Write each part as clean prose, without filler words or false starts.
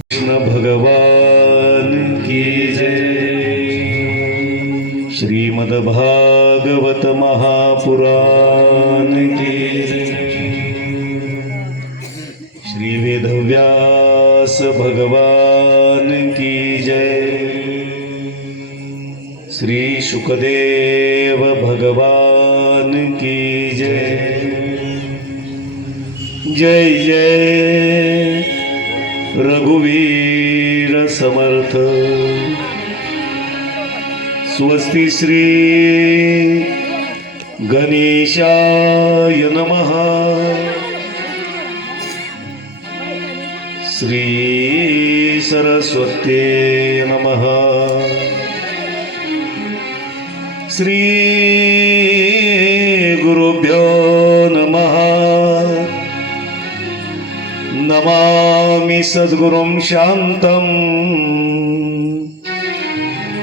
कृष्ण भगवान की जय। श्रीमद्भागवत महापुराण की जय। श्री वेदव्यास भगवान की जय। श्री शुकदेव भगवान की जय। जय जय रघुवीर समर्थ। स्वस्ति श्री गणेशाय नमः। श्री सरस्वते नमः। श्री गुरुभ्यो नमः। नमामि सद्गुरुं शान्तं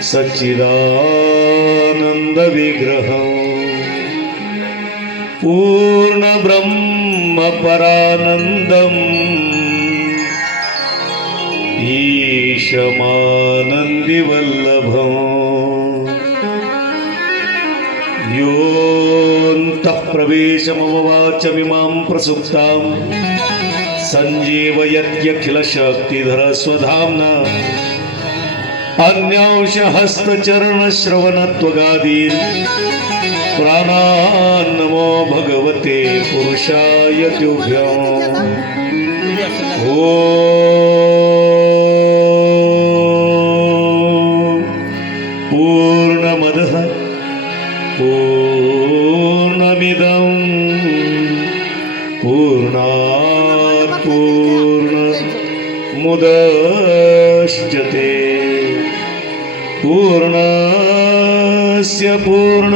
सच्चिदानन्दविग्रहं पूर्णब्रह्मपरानन्दम् ईशमानन्दिवल्लभम् योऽन्तः प्रवेशमववाचमिमां प्रसुप्तां सञ्जीवयत्यखिलशक्तिधर स्वधाम्ना अन्यांशहस्तचरणश्रवणत्वगादीन् प्राणान्नमो भगवते पुरुषाय तुभ्यम्। ॐ पूर्णमदः पूर्णमिदं पूर्णात् पूर्णमुदच्यते पूर्णस्य पूर्णमादाय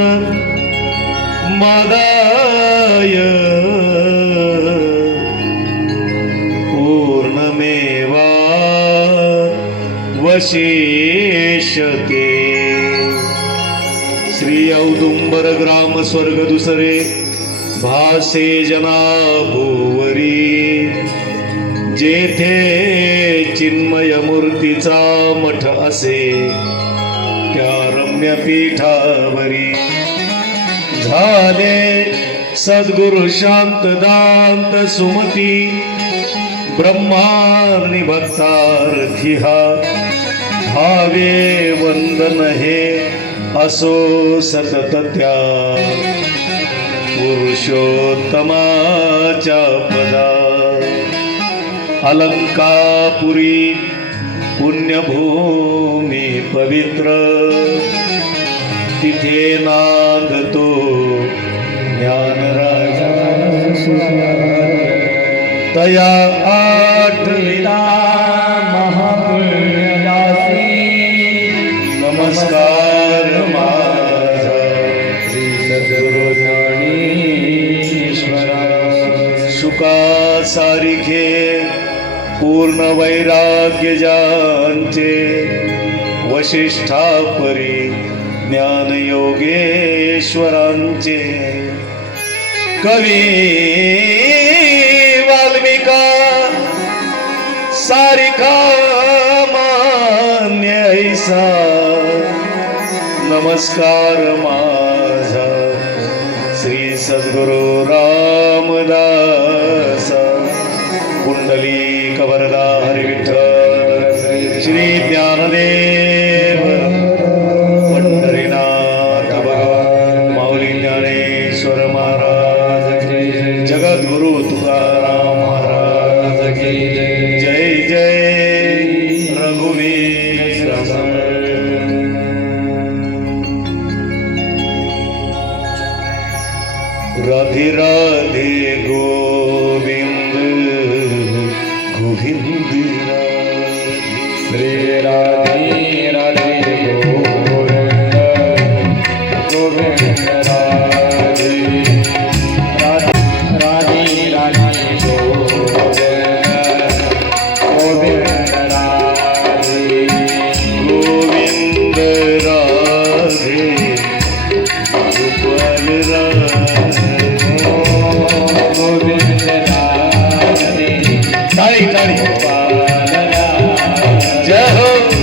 पूर्णमेवावशिष्यते। श्री औदुंबर ग्राम स्वर्ग दुसरे भासे जनाभुवरी जेथे चिन्मय मूर्तीचा मठ असे त्या रम्य पीठावरी झाले सद्गुरु शांत दांत सुमती ब्रह्मार्णी भक्तार्थी हा भावे वंदन हे असो सतत त्या पुरुषोत्तमाच्या पदा। अलंकापुरी पुण्यभूमी पवित्र तिथे नांदतो ज्ञानराजा तया आठविला महापुण्यासी नमस्कार माझा श्री सद्गुरु ज्ञानेश्वरा। शुका सारिखे पूर्ण वैराग्य ज्यांचे वशिष्ठापरी ज्ञान योगेश्वरांचे कवी वाल्मिका सारिका मान्य ऐसा नमस्कार माझा श्री सद्गुरु रामदास कुंडली कवरदा हरि विठ्ठल श्री ज्ञानदेव पंढरीनाथ भगवान माऊली ज्ञानेश्वर महाराज जगद्गुरु तुकाराम महाराज की जय। जय रघुवीर राधे राधे गोविंद गोविंद टाळी टाळी जय हो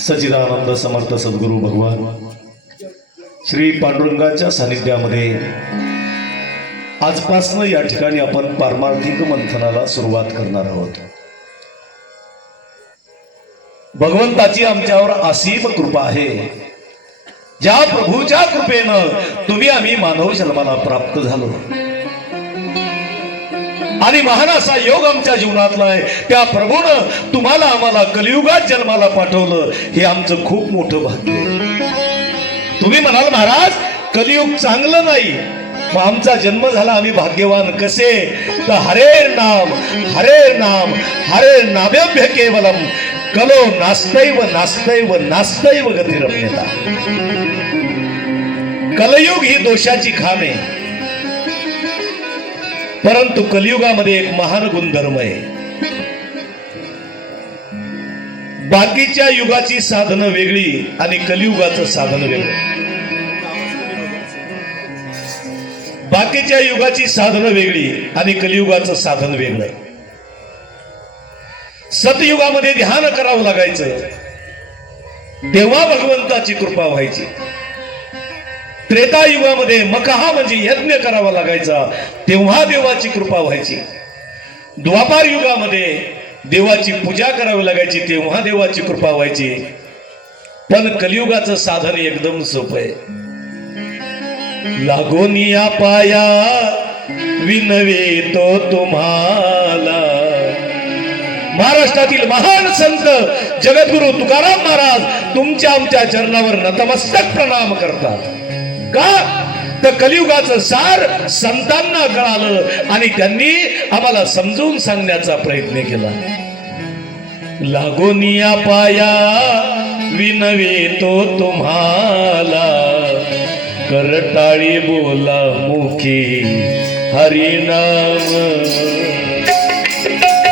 सच्चिदानंद समर्थ सद्गुरू भगवान श्री पांडुरंगाच्या सानिध्यामध्ये आजपासनं या ठिकाणी आपण पारमार्थिक मंथनाला सुरुवात करणार आहोत. भगवंताची आमच्यावर असीम कृपा आहे. ज्या प्रभूच्या कृपेनं तुम्ही आम्ही मानव जन्माला प्राप्त झालो आणि महान असा योग आमच्या जीवनातला आहे. त्या प्रभूनं तुम्हाला आम्हाला कलियुगात जन्माला पाठवलं, हे आमचं खूप मोठं भाग्य आहे. तुम्ही म्हणाल महाराज कलियुग चांगलं नाही, मग आमचा जन्म झाला आम्ही भाग्यवान कसे? तर हरे नाम हरे नाम्यभ्य केवलम कलो नास्तैव नास्तैव नास्तैव गतिरम्यता. कलयुग ही दोषाची खाण आहे, परंतु कलियुगामध्ये एक महान गुणधर्म आहे. बाकीच्या युगाची साधनं वेगळी आणि कलियुगाचं साधन वेगळं. बाकीच्या युगाची साधनं वेगळी आणि कलियुगाचं साधन वेगळं. सतयुगामध्ये ध्यान करावं लागायचं, तेव्हा भगवंताची कृपा व्हायची. त्रेतायुगामध्ये मकहा म्हणजे यज्ञ करावा लागायचा, तेव्हा देवाची कृपा व्हायची. द्वापार युगामध्ये देवाची पूजा करावी लागायची, तेव्हा देवाची कृपा व्हायची. पण कलियुगाचं साधन एकदम सोपं आहे. लागोनिया पाया विनवेतो तुम्हाला. महाराष्ट्रातील महान संत जगद्गुरु तुकाराम महाराज तुमच्या आमच्या चरणावर नतमस्तक प्रणाम करतात. का? तर कलियुगाचं सार संतांना कळालं आणि त्यांनी आम्हाला समजून सांगण्याचा प्रयत्न केला. लागोनिया पाया विनवेतो तुम्हाला, करटाळी बोला मुखी हरिनाम.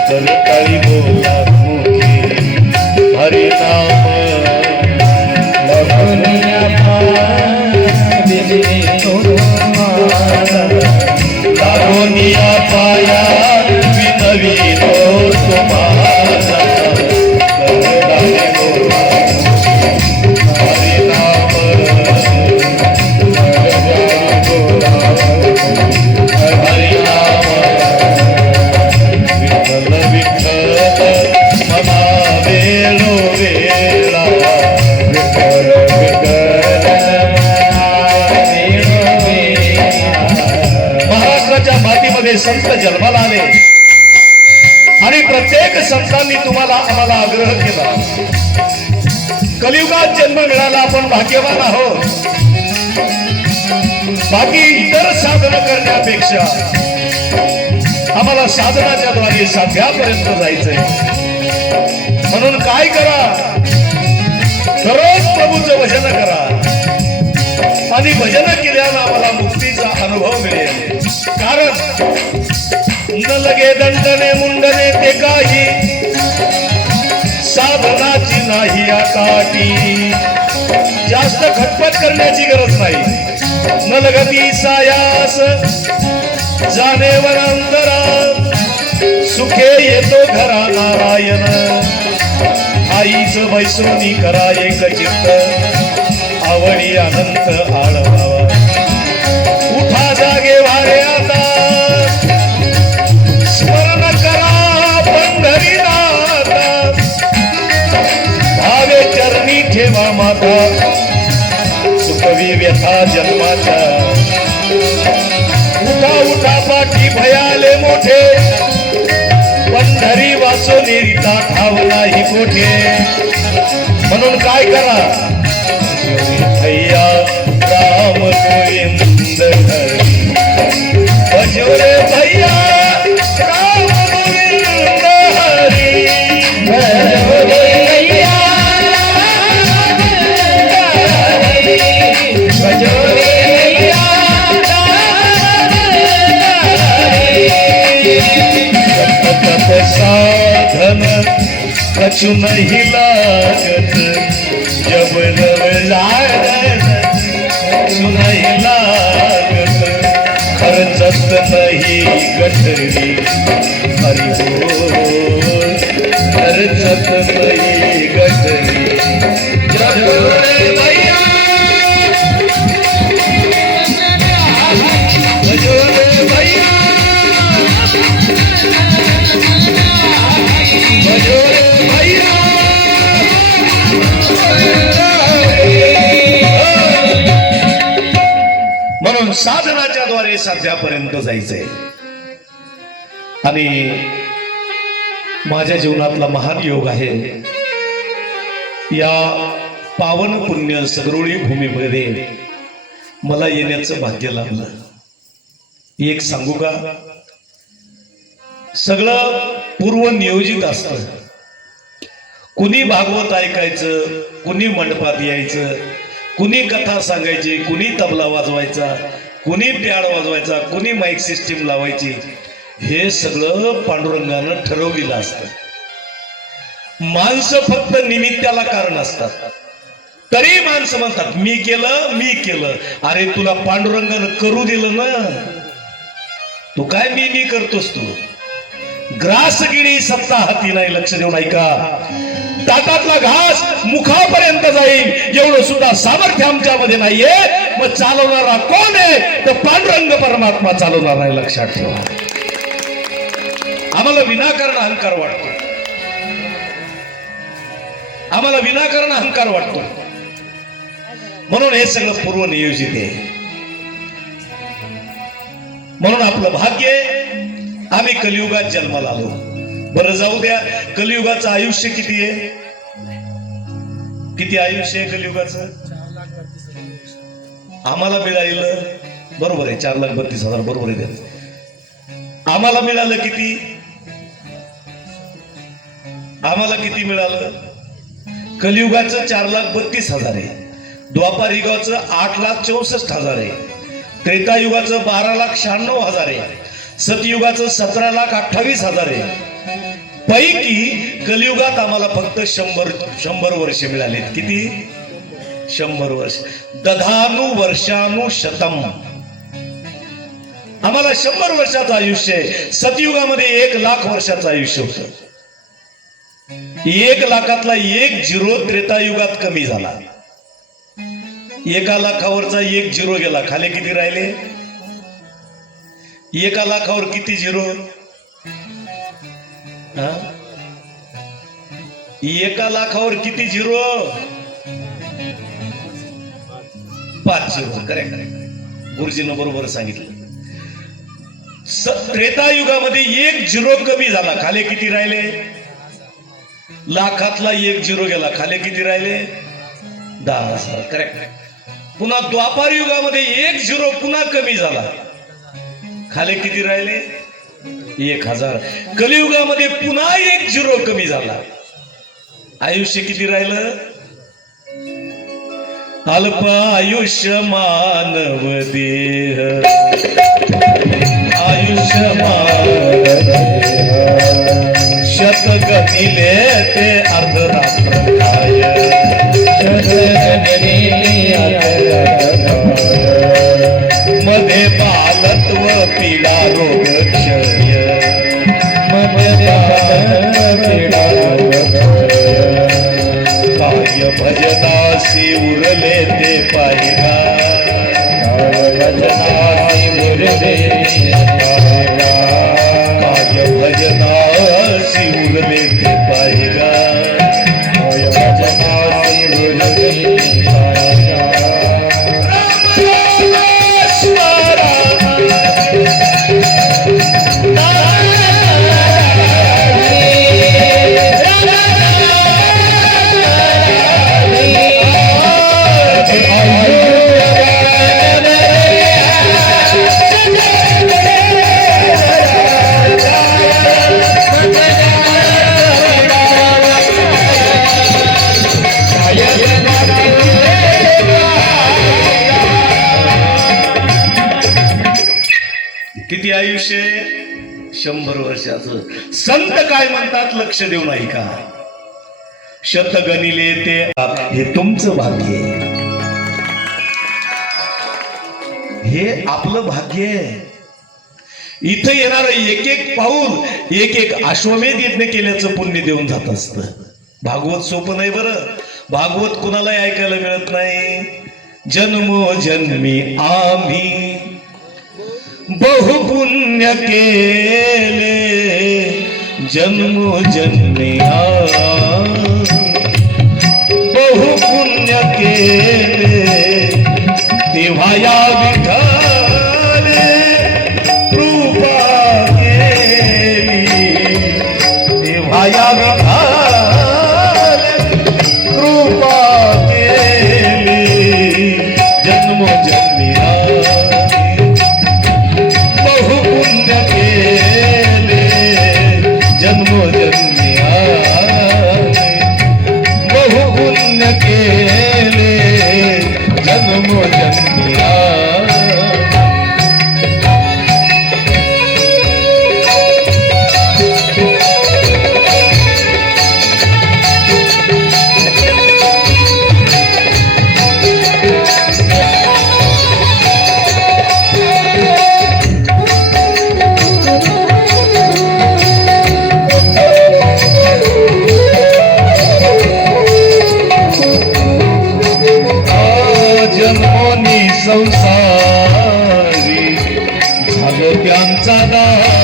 करटाळी बोला मुखी हरिनाम. लागोनिया पाया लागोनिया पाया विनवितो तुम्हाला, करटाळी बोला हरिनाम. हरिनाम विठ्ठल विठ्ठल मना वेळो वेळा. विठ्ठल मातीमध्ये संत जन्माला आले आणि प्रत्येक संतांनी तुम्हाला आम्हाला आग्रह केला. कलियुगात जन्म मिळाला, आपण भाग्यवान आहोत. बाकी इतर साधन करण्यापेक्षा आम्हाला साधनाच्या द्वारे साध्यापर्यंत जायचंय. म्हणून काय करा? दररोज प्रभूचं भजन करा आणि भजन केल्यानं आम्हाला मुक्तीचा अनुभव मिळेल. कारण न लगे दंडने मुंडने ते काही, साधनाची नाही आकाठी. जास्त खटपट करण्याची गरज नाही. न लगती सायास जाणे वनांतरा, सुखे येतो घरा नारायण. आईच वैसोनी करा एक चित्त, आवडी अनंत आळवावा. उठा जागे वारे आता, स्मरण करा पंढरीनाथ. भावे चरणी ठेवा माता, सुखवी व्यथा जन्माच्या. उठा उठा पाठी भयाले मोठे, पंढरी वाचो निरिता ठाव नाही कोठे. म्हणून काय करा? भैया राम गोविंद हरी, भजो रे भैया राम गोविंद हरी. भजो रे भैया राम गोविंद हरी, भजो रे भैया राम गोविंद हरी. साधन कछु नहीं लागत, जब जब लागत नहीं लागत. खर्चत नहीं गठरी हरि बोल, खर्चत नहीं गठरी. जब रे भैया भजो रे भैया साधनाच्या द्वारे साध्यापर्यंत जायचंय. आणि माझ्या जीवनातला महान योग आहे. या पावन पुण्य सगरोळी भूमीमध्ये मला येण्याचं भाग्य लाभलं. एक सांगू का, सगळं पूर्व नियोजित असतं. कुणी भागवत ऐकायचं, कुणी मंडपात यायचं, कुणी कथा सांगायची, कुणी तबला वाजवायचा, कुणी प्याड वाजवायचा, कुणी माईक सिस्टीम लावायची. हे सगळं पांडुरंगानं ठरवलेलं असतं. माणसं फक्त निमित्ताला कारण असतात. तरी माणसं म्हणतात मी केलं मी केलं. अरे तुला पांडुरंगानं करू दिलं ना, तू काय मी करतोस. तू ग्रासगिरी सत्ता हाती नाही. लक्ष देऊन ऐका. ताटातला घास मुखापर्यंत जाईल एवढं सुद्धा सामर्थ्य आमच्यामध्ये नाहीये. मग चालवणारा कोण आहे? तर पांडुरंग परमात्मा चालवणार आहे. लक्षात ठेवा. आम्हाला विनाकारण अहंकार वाटतो. आम्हाला विनाकारण अहंकार वाटतो. म्हणून हे सगळं पूर्व नियोजित आहे. म्हणून आपलं भाग्य आम्ही कलियुगात जन्माला आलो. बरं जाऊ द्या, कलियुगाचं आयुष्य किती आहे? किती आयुष्य आहे कलियुगाचं? आम्हाला मिळालं बरोबर आहे 4,32,000 बरोबर आहे. आम्हाला मिळालं किती? आम्हाला किती मिळालं? कलियुगाचं 4,32,000 आहे. द्वापार युगाचं 8,64,000 आहे. त्रेतायुगाचं 12,96,000 आहे. सतयुगाचं 17,28,000 आहे. पैकी कलियुगात आम्हाला फक्त 100 वर्ष मिळाले. किती? 100 वर्ष. दधानु वर्षानु शतम. आम्हाला 100 वर्षाचं आयुष्य आहे. सतयुगामध्ये 1,00,000 वर्षाचं आयुष्य होतं. 1,00,000तला 1 झिरो त्रेतायुगात कमी झाला. 1,00,000वरचा 1 झिरो गेला. खाली किती राहिले? 1,00,000वर किती झिरो? 1,00,000वर किती झिरो? 5 झिरो. करेक्ट. गुरुजीनं बरोबर सांगितलं. त्रेतायुगामध्ये 1 झिरो कमी झाला. खाली किती राहिले? लाखातला 1 झिरो गेला. खाली किती राहिले? 10,000. करेक्ट. पुन्हा द्वापार युगामध्ये 1 झिरो पुन्हा कमी झाला. खाली किती राहिले? 1,000. कलियुगामध्ये पुन्हा 1 झिरो कमी झाला. आयुष्य किती राहिलं? अल्प आयुष्य मानव देह, आयुष्य मानव शतगणिले ते अर्धरात्र काय. मध्ये बालत्व पीडा रोग क्षय, काय भजनासी उरले ते पाहिला, भजनासी उरले काय भजनासी उरले ते पाहिला, भजनासी उरले किती आयुष्य? 100 वर्षाचं. संत काय म्हणतात लक्ष देऊन ऐका. शतगणिले ते हे तुमचं भाग्य आहे. हे आपलं भाग्य आहे. इथं येणार एक पाऊल, एक अश्वमेध यज्ञ केल्याचं पुण्य देऊन जात असतं. भागवत सोपं नाही बरं. भागवत कुणालाही ऐकायला मिळत नाही. जन्मोजन्मी आम्ही बहुपुण्य केले, जन्मोजन्मी बहुपुण्य केले, तेव्हा या विठ्ठल माया कृपा केली जन्म जन्मी बहु पुण्य केले जन्म जन्मी बहु पुण्य केले जन्म जन्मी संसारी झालो त्यांचा दास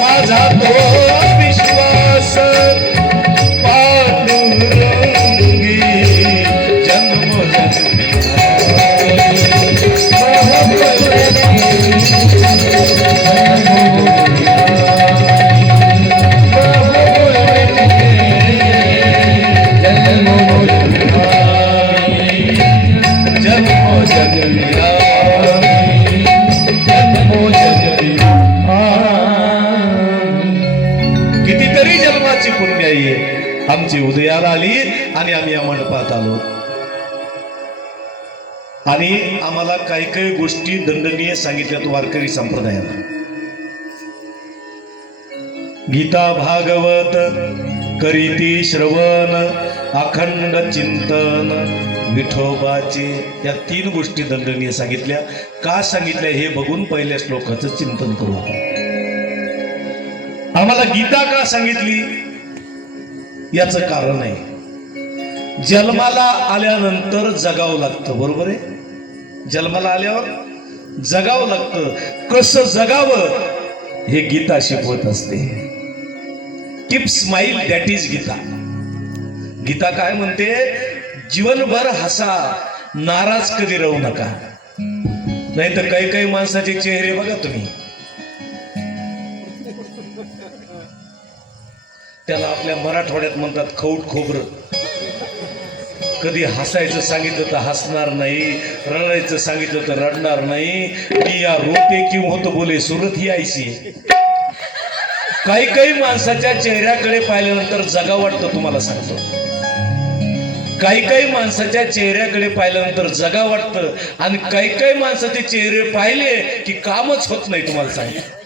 माझा तो विश्वास पांडुरंगी जन्म जन्मी आमची उदयाला आली आणि आम्ही या मंडपात आलो आणि आम्हाला काही काही गोष्टी दंडनीय सांगितल्यात वारकरी संप्रदायात. गीता भागवत करीती श्रवण अखंड चिंतन विठोबाचे या 3 गोष्टी दंडनीय सांगितल्या. का सांगितल्या हे बघून पहिल्या श्लोकाचं चिंतन करू. आम्हाला गीता का सांगितली याचं कारण आहे. जन्माला आल्यानंतर जगावं लागतं, बरोबर आहे. जन्माला आल्यावर जगावं लागतं. कसं जगावं हे गीता शिकवत असते. Keep smile, that is Gita. Gita काय म्हणते, जीवनभर हसा, नाराज कधी राहू नका. नाही तर काही काही माणसाचे चेहरे बघा तुम्ही, त्याला आपल्या मराठवाड्यात म्हणतात खौट खोबरं. कधी हसायचं सांगितलं तर हसणार नाही, रडायचं सांगितलं तर रडणार नाही. या रोते क्यों होतं बोले सुरत ही आयसी. काही काही माणसाच्या चेहऱ्याकडे पाहिल्यानंतर जगा वाटतं, तुम्हाला सांगतो. काही काही माणसाच्या चेहऱ्याकडे पाहिल्यानंतर जगा वाटतं आणि काही काही माणसाचे चेहरे पाहिले की कामच होत नाही, तुम्हाला सांगतो.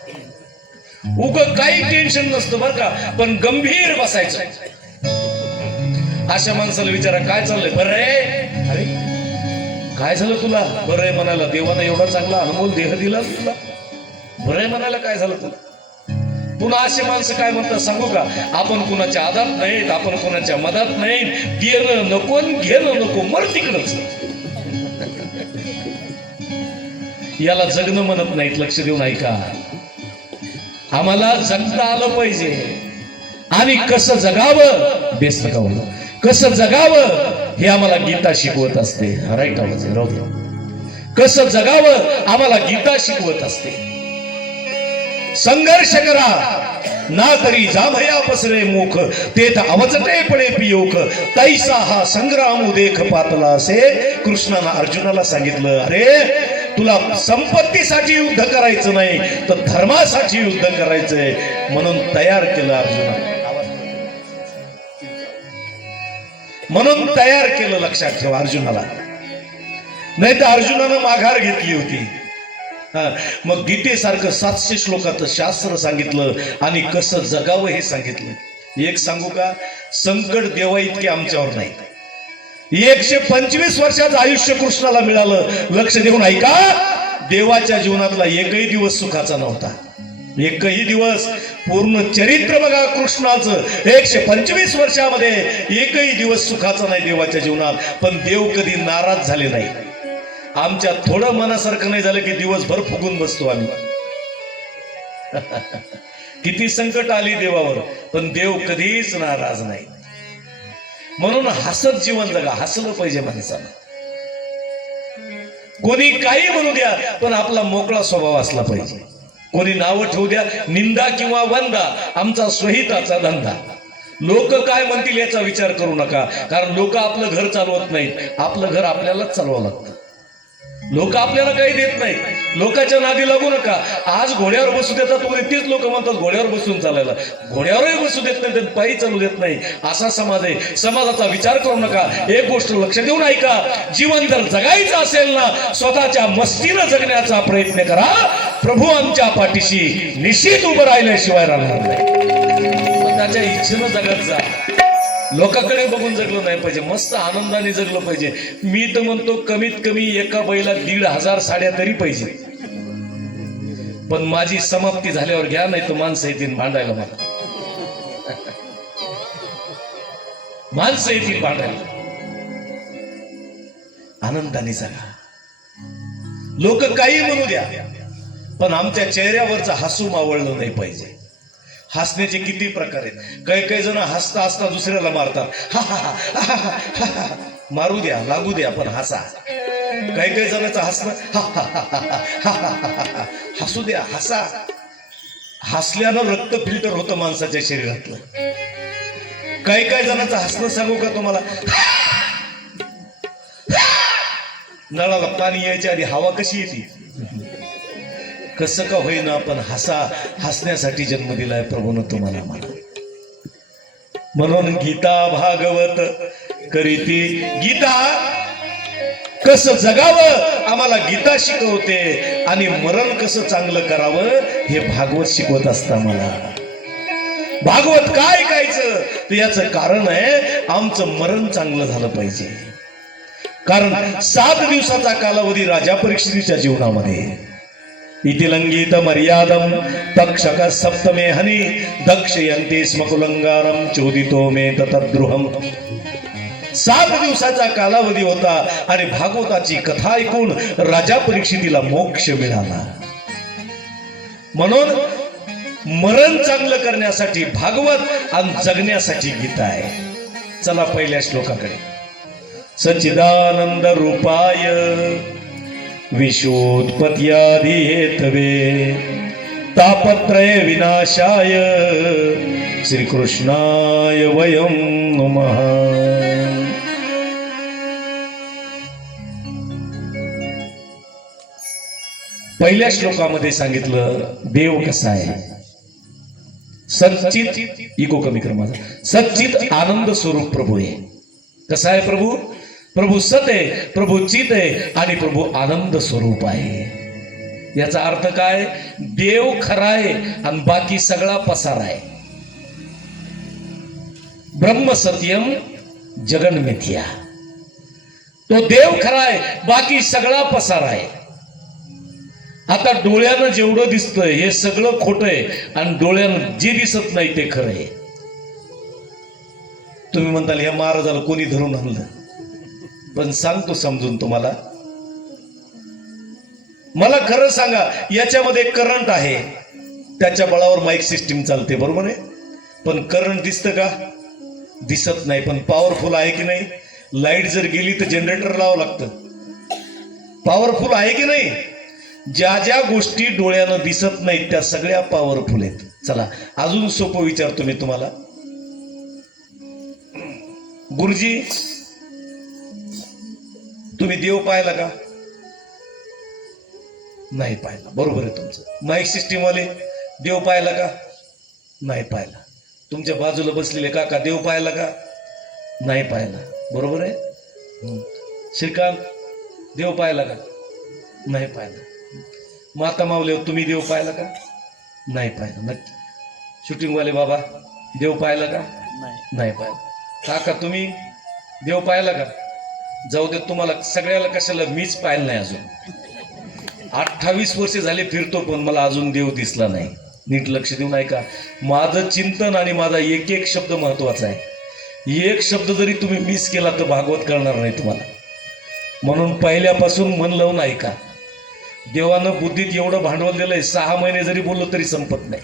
काही टेन्शन नसतं बरं का, पण गंभीर बसायचं. अशा माणसाला विचारा काय चाललंय, बरं आहे, अरे काय झालं तुला, बरं आहे म्हणायला. देवानं एवढा चांगला अनमोल देह दिला तुला, बरं आहे म्हणायला काय झालं तुला. पुन्हा असे माणसं काय म्हणतात सांगू का, आपण कुणाच्या आदात नाहीत, आपण कुणाच्या मधात नाही, देणं नको घेणं नको, मर तिकडच. याला जगणं म्हणत नाहीत. लक्ष देऊन ऐका, आम्हाला जगता आलं पाहिजे. आणि कसं जगावं, बेस्ट जगावं, कसं जगावं हे आम्हाला गीता शिकवत असते. राईट आवाज राहू दे. कसं जगावं आम्हाला गीता शिकवत असते. संघर्ष करा ना तरी जाभया पसरे मुख, तेथ अवचटे पडे पियोख, तैसा हा संग्राम देख पातला असे कृष्णानं अर्जुनाला सांगितलं. अरे तुला संपत्तीसाठी युद्ध करायचं नाही तर धर्मासाठी युद्ध करायचंय म्हणून तयार केलं अर्जुना, म्हणून तयार केलं. लक्षात ठेवा अर्जुनाला, नाही तर अर्जुनानं माघार घेतली होती. मग गीतेसारखं 700 श्लोकाचं शास्त्र सांगितलं आणि कसं जगावं हे सांगितलं. एक सांगू का, संकट देवा इतके आमच्यावर नाही. 125 वर्षाचं आयुष्य कृष्णाला मिळालं. लक्ष देऊन ऐका, देवाच्या जीवनातला एकही दिवस सुखाचा नव्हता. एकही दिवस, पूर्ण चरित्र बघा कृष्णाचं, 125 वर्षामध्ये एकही दिवस सुखाचा नाही देवाच्या जीवनात. पण देव कधी नाराज झाले नाही. आमच्या थोडं मनासारखं नाही झालं की दिवसभर फुगून बसतो आम्ही. किती संकट आली देवावर, पण देव कधीच नाराज नाही. म्हणून हसत जीवन जगा. हसलं पाहिजे माणसाला. कोणी काही म्हणू द्या, पण आपला मोकळा स्वभाव असला पाहिजे. कोणी नावं ठेवू द्या, निंदा किंवा वंदा, आमचा स्वहिताचा धंदा. लोक काय म्हणतील याचा विचार करू नका, कारण लोक आपलं घर चालवत नाहीत. आपलं घर आपल्यालाच चालवावं लागतं. लोक आपल्याला काही देत नाहीत. लोकांच्या नादी लागू नका. आज घोड्यावर बसू देतात, तेच लोक म्हणतात घोड्यावर बसून चालायला. घोड्यावरही बसू देत नाही, पायी चालू देत नाही. असा समाज आहे. समाजाचा विचार करू नका. एक गोष्ट लक्ष देऊन ऐका, जीवन जर जगायचं असेल ना, स्वतःच्या मस्तीनं जगण्याचा प्रयत्न करा. प्रभू आमच्या पाठीशी निश्चित उभं राहिल्याशिवाय राहणार नाही. स्वतःच्या इच्छेनं जगत जा. लोकांकडे बघून जगलं नाही पाहिजे. मस्त आनंदाने जगलं पाहिजे. मी तर म्हणतो कमीत कमी एका बैला 1,500 साड्या तरी पाहिजे. पण माझी समाप्ती झाल्यावर घ्या, नाही तर माणसं येतील भांडायला. मला माणसं येतील भांडायला. आनंदाने जगा. लोक काही म्हणू द्या, पण आमच्या चेहऱ्यावरचं हसू मावळलं नाही पाहिजे. हसण्याचे किती प्रकार आहेत. काही काही जण हसता हसता दुसऱ्याला मारतात. मारू द्या, लागू द्या, पण हसा. काही काही जणांचं हसणं हसू द्या, हसा. हसल्यानं रक्त फिल्टर होतं माणसाच्या शरीरातलं. काही काही जणांचं हसणं सांगू का तुम्हाला, नळाला पाणी यायच्या आधी हवा कशी येते, कसं का होईना, पण हसा. हसण्यासाठी जन्म दिलाय प्रभूनं तुम्हाला मला. म्हणून गीता भागवत करीती. गीता कसं जगावं आम्हाला गीता शिकवते, आणि मरण कसं चांगलं करावं हे भागवत शिकवत असता मला. भागवत काय ऐकायचं तर याचं कारण आहे, आमचं मरण चांगलं झालं पाहिजे. कारण 7 दिवसाचा कालावधी राजा परीक्षितीच्या जीवनामध्ये. इतिलंगीत मर्यादम तक्षक सप्तमे हनी दक्षयंती स्मकुलंगारम चोदितो मे तद्रुहम. 7 दिवसाचा कालावधी होता आणि भागवताची कथा ऐकून राजा परीक्षितीला मोक्ष मिळाला. म्हणून मरण चांगलं करण्यासाठी भागवत आणि जगण्यासाठी गीता आहे. चला पहिल्या श्लोकाकडे. सच्चिदानंद रूपाय विशोत्पत्यादि हेतवे तापत्रय विनाशाय श्रीकृष्णाय वयं नमः. पहिल्या श्लोकामध्ये सांगितलं देव कसा आहे. सच्चित, इको कमी कर माझा, सच्चित आनंद स्वरूप प्रभू आहे. कसा आहे प्रभू? प्रभू सत आहे, प्रभू चित आहे आणि प्रभू आनंद स्वरूप आहे. याचा अर्थ काय? देव खरा आहे आणि बाकी सगळा पसार आहे. ब्रह्म सत्यम जगन मिथ्या. तो देव खरा आहे, बाकी सगळा पसार आहे. आता डोळ्यानं जेवढं दिसतंय हे सगळं खोटं आहे, आणि डोळ्यानं जे दिसत नाही ते खरं आहे. तुम्ही म्हणताल या महाराजाला कोणी धरून आणलं, पण सांगतो समजून तुम्हाला. मला खरं सांगा, याच्यामध्ये करंट आहे, त्याच्या बळावर माईक सिस्टीम चालते, बरोबर आहे. पण करंट दिसतं का? दिसत नाही. पण पॉवरफुल आहे की नाही? लाईट जर गेली तर जनरेटर लावावं लागतं. पॉवरफुल आहे की नाही? ज्या ज्या गोष्टी डोळ्यानं दिसत नाहीत त्या सगळ्या पॉवरफुल आहेत. चला अजून सोपं विचारतो मी तुम्हाला. गुरुजी, तुम्ही देव पाहिला का? नाही पाहिला. बरोबर आहे तुमचं. माईक सिस्टीम वाले देव पाहिला का? नाही पाहिला. तुमच्या बाजूला बसलेले काका देव पाहिला का? नाही पाहिला. बरोबर आहे. श्रीकांत देव पाहिला का? नाही पाहिला. माता माऊली तुम्ही देव पाहिला का? नाही पाहिला. नक्की. शूटिंगवाले बाबा देव पाहिला का? नाही पाहिला. काका तुम्ही देव पाहिला का? जाऊ दे, तुम्हाला सगळ्याला कशाला, मीच पाहिलं नाही अजून. 28 वर्ष झाले फिरतो पण मला अजून देव दिसला नाही. नीट लक्ष देऊन ऐका. माझं चिंतन आणि माझा एक एक शब्द महत्वाचा आहे. एक शब्द जरी तुम्ही मिस केला तर भागवत कळणार नाही तुम्हाला. म्हणून पहिल्यापासून मन लावून ऐका. देवानं बुद्धीत एवढं भांडवल दिलंय, 6 महिने जरी बोललो तरी संपत नाही.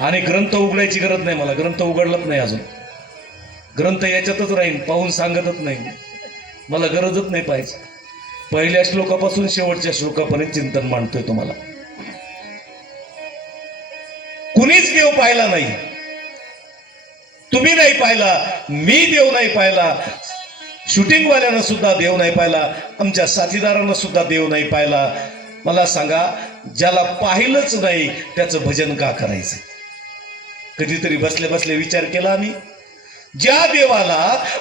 आणि ग्रंथ उघडायची गरज नाही मला. ग्रंथ उघडलाच नाही अजून. ग्रंथ याच्यातच राहीन, पाहून सांगतच नाही. मला गरजच नाही पाहिजे. पहिल्या श्लोकापासून शेवटच्या श्लोकापर्यंत चिंतन मांडतोय तुम्हाला. कुणीच देव पाहिला नाही. तुम्ही नाही पाहिला, मी देव नाही पाहिला, शूटिंगवाल्यांना सुद्धा देव नाही पाहिला, आमच्या साथीदारांना सुद्धा देव नाही पाहिला. मला सांगा, ज्याला पाहिलंच नाही त्याचं भजन का करायचं? कधीतरी बसले बसले विचार केला आम्ही? ज्या देवाला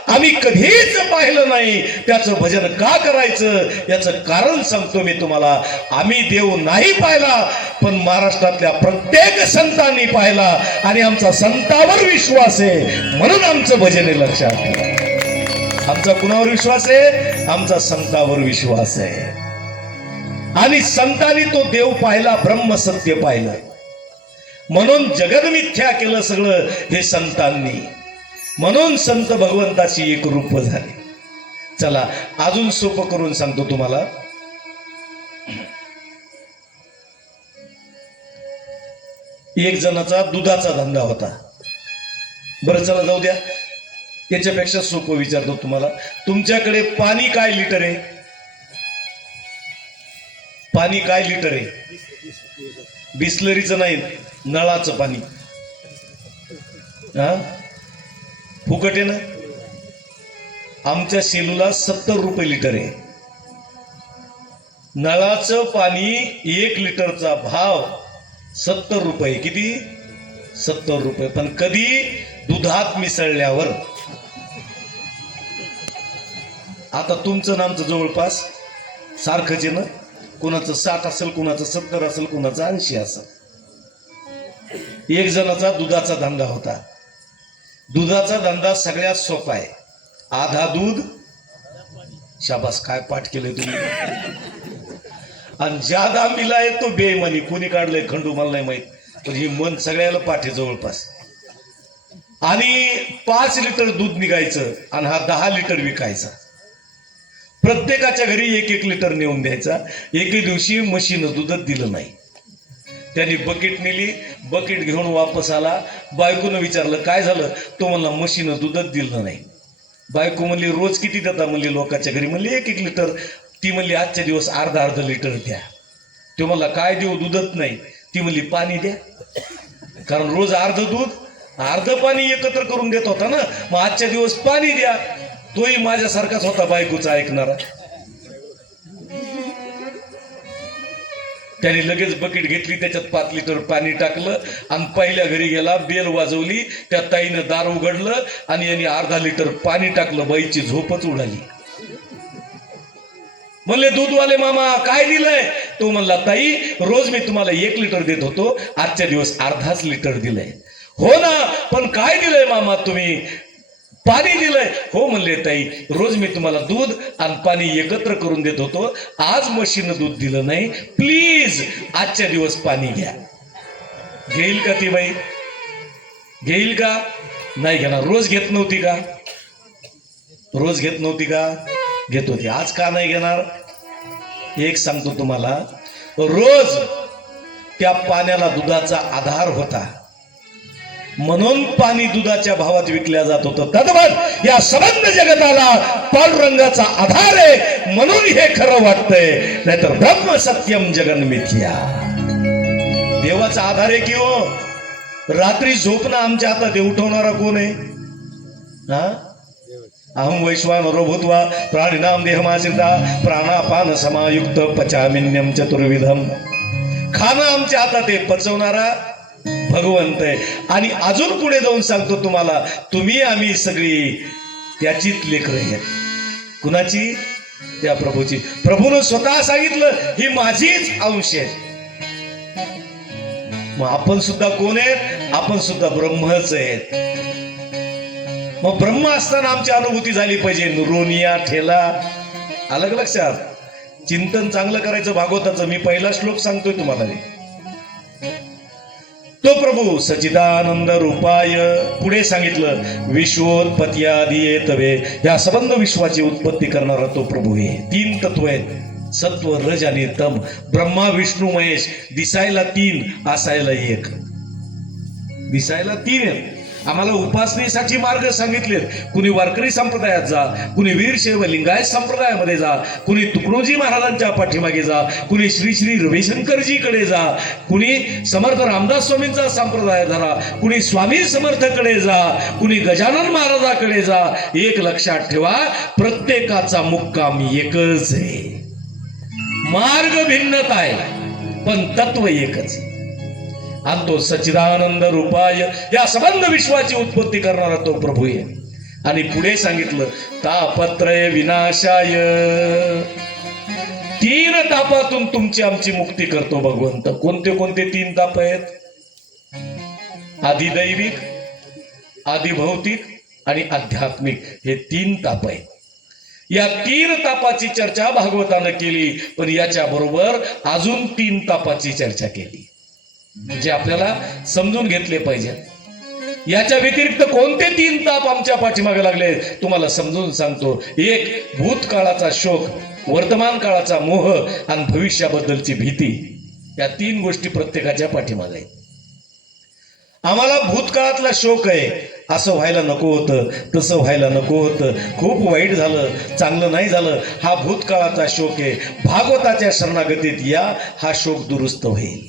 आम्ही कधीच पाहिलं नाही त्याचं भजन का करायचं? याचं कारण सांगतो मी तुम्हाला. आम्ही देव नाही पाहिला, पण महाराष्ट्रातल्या प्रत्येक संतांनी पाहिला आणि आमचा संतावर विश्वास आहे म्हणून आमचं भजन आहे. लक्षात ठेवा. आमचा कुणावर विश्वास आहे? आमचा संतावर विश्वास आहे. आणि संतांनी तो देव पाहिला, ब्रह्मसत्य पाहिलं, म्हणून जगदमिथ्या केलं सगळं हे संतांनी. म्हणून संत भगवंताची एक रूप झाली. चला अजून सोपं करून सांगतो तुम्हाला. एक जणाचा दुधाचा धंदा होता. बरं चला जाऊ द्या, याच्यापेक्षा सोपं विचारतो तुम्हाला. तुमच्याकडे पाणी काय लिटर आहे? पाणी काय लिटर आहे? बिस्लरीचं नाही, नळाचं पाणी. हा, फुकट आहे ना. आमच्या सेलूला 70 रुपये लिटर आहे. नळाचं पाणी 1 लिटरचा भाव 70 रुपये. किती? 70 रुपये. पण कधी? दुधात मिसळल्यावर. आता तुमचं नामचं जवळपास सारखंच आहे ना. कुणाचं 60 असेल, कुणाचं 70 असेल, कुणाचं 80 असेल. एक जणाचा दुधाचा धंदा होता. दुधाचा धंदा सगळ्यात सोपा आहे. आधा दूध, शाबास, काय पाठ केलंय तुम्ही. आणि ज्यादा मिलाय तो बेईमानी. कोणी काढलंय खंडू मला नाही माहित, पण ही मन सगळ्याला पाठ आहे जवळपास. आणि 5 लिटर दूध निघायचं आणि हा 10 लिटर विकायचा. प्रत्येकाच्या घरी 1-1 लिटर नेऊन द्यायचा. एके दिवशी म्हशीनं दूधच दिलं नाही. त्यांनी बकेट नेली, बकेट घेऊन वापस आला. बायकोनं विचारलं काय झालं? तो म्हणला म्हशीनं दूधच दिलं नाही. बायको म्हणली रोज किती देता? म्हणली लोकांच्या घरी. म्हणली 1-1 लिटर. ती म्हणली आजच्या दिवस अर्धा लिटर द्या. तो म्हणला काय देऊ? दूधच नाही. ती म्हणली पाणी द्या. कारण रोज अर्ध दूध अर्ध पाणी एकत्र करून देत होता ना, मग आजच्या दिवस पाणी द्या. तोही माझ्यासारखाच होता बायकोचा ऐकणारा. त्याने लगेच बकेट घेतली, त्याच्यात 5 लिटर पाणी टाकलं आणि पहिल्या घरी गेला. बेल वाजवली, त्या ताईनं दार उघडलं आणि यांनी अर्धा लिटर पाणी टाकलं. बाईची झोपच उडाली. म्हणले दूधवाले मामा काय दिलंय? तो म्हणला ताई रोज मी तुम्हाला 1 लिटर देत होतो, आजच्या दिवस अर्धाच लिटर दिलंय. हो ना, पण काय दिलंय मामा तुम्ही? पाणी दिलंय. हो म्हणले ताई, रोज मी तुम्हाला दूध आणि पाणी एकत्र करून देत होतो, आज म्हशीनं दूध दिलं नाही, प्लीज आजच्या दिवस पाणी घ्या. घेईल का ती बाई? घेईल का? नाही घेणार. रोज घेत नव्हती का? रोज घेत नव्हती का? घेत होती. आज का नाही घेणार? एक सांगतो तुम्हाला, रोज त्या पाण्याला दुधाचा आधार होता म्हणून पाणी दुधाच्या भावात विकल्या जात होतं. तद्वत या संबंध जगताला पांडुरंगाचा आधार आहे म्हणून हे खरं वाटतंय, नाहीतर ब्रह्म सत्यम जगन मिथ्या. देवाचा आधार आहे की हो? रात्री झोपणं आमच्या हातात आहे, उठवणारा कोण आहे? हा, अहं वैश्वानरो भूत्वा प्राणिनां देहमाश्रिता प्राणापान समायुक्त पचामिन्यम चतुर्विधम. खाणं आमच्या हातात आहे, पचवणारा भगवंत आहे. आणि अजून पुढे जाऊन सांगतो तुम्हाला, तुम्ही आम्ही सगळी त्याचीच लेकरं आहेत. कुणाची? त्या प्रभूची. प्रभूनं स्वतः सांगितलं ही माझीच अंश आहे. मग आपण सुद्धा कोण आहेत? आपण सुद्धा ब्रह्मच आहेत. मग ब्रह्म असताना आमची अनुभूती झाली पाहिजे. नुरोनिया ठेला अलग लक्षात. चिंतन चांगलं करायचं भागवताचं. मी पहिला श्लोक सांगतोय तुम्हाला. तो प्रभू सच्चिदानंद रूपाय. पुढे सांगितलं विश्वोत्पत्त्यादी येतवे. या सबंध विश्वाची उत्पत्ती करणारा तो प्रभू आहे. 3 तत्व आहेत, सत्व रज आणि तम. ब्रह्मा विष्णू महेश. दिसायला 3, असायला 1. दिसायला 3 आहेत. आम्हाला उपासनेसाठी मार्ग सांगितलेत. कुणी वारकरी संप्रदायात जा, कुणी वीरशैव लिंगायत संप्रदायामध्ये जा, कुणी तुकडोजी महाराजांच्या पाठीमागे जा, कुणी श्री श्री रविशंकरजीकडे जा, कुणी समर्थ रामदास स्वामींचा संप्रदाय धरा, कुणी स्वामी समर्थकडे जा, कुणी गजानन महाराजाकडे जा. एक लक्षात ठेवा, प्रत्येकाचा मुक्काम एकच आहे. मार्ग भिन्नता आहे पण तत्व एकच. आणि तो सच्चिदानंद रूपाय या सबंध विश्वाची उत्पत्ती करणारा तो प्रभू आहे. आणि पुढे सांगितलं तापत्रय विनाशाय. 3 तापातून तुमची आमची मुक्ती करतो भगवंत. कोणते कोणते 3 ताप आहेत? आदिदैविक, आदिभौतिक आणि आध्यात्मिक. हे 3 ताप आहेत. या 3 तापाची चर्चा भागवतानं केली. पण याच्या बरोबर अजून 3 तापाची चर्चा केली, जे आपल्याला समजून घेतले पाहिजे. याच्या व्यतिरिक्त कोणते 3 ताप आमच्या पाठीमागे लागले तुम्हाला समजून सांगतो. 1 भूतकाळाचा शोक, वर्तमान काळाचा मोह आणि भविष्याबद्दलची भीती. या 3 गोष्टी प्रत्येकाच्या पाठीमागे आहेत. आम्हाला भूतकाळातला शोक आहे. असं व्हायला नको होतं, तसं व्हायला नको होतं, खूप वाईट झालं, चांगलं नाही झालं. हा भूतकाळाचा शोक आहे. भागवताच्या शरणागतीत या, हा शोक दुरुस्त होईल.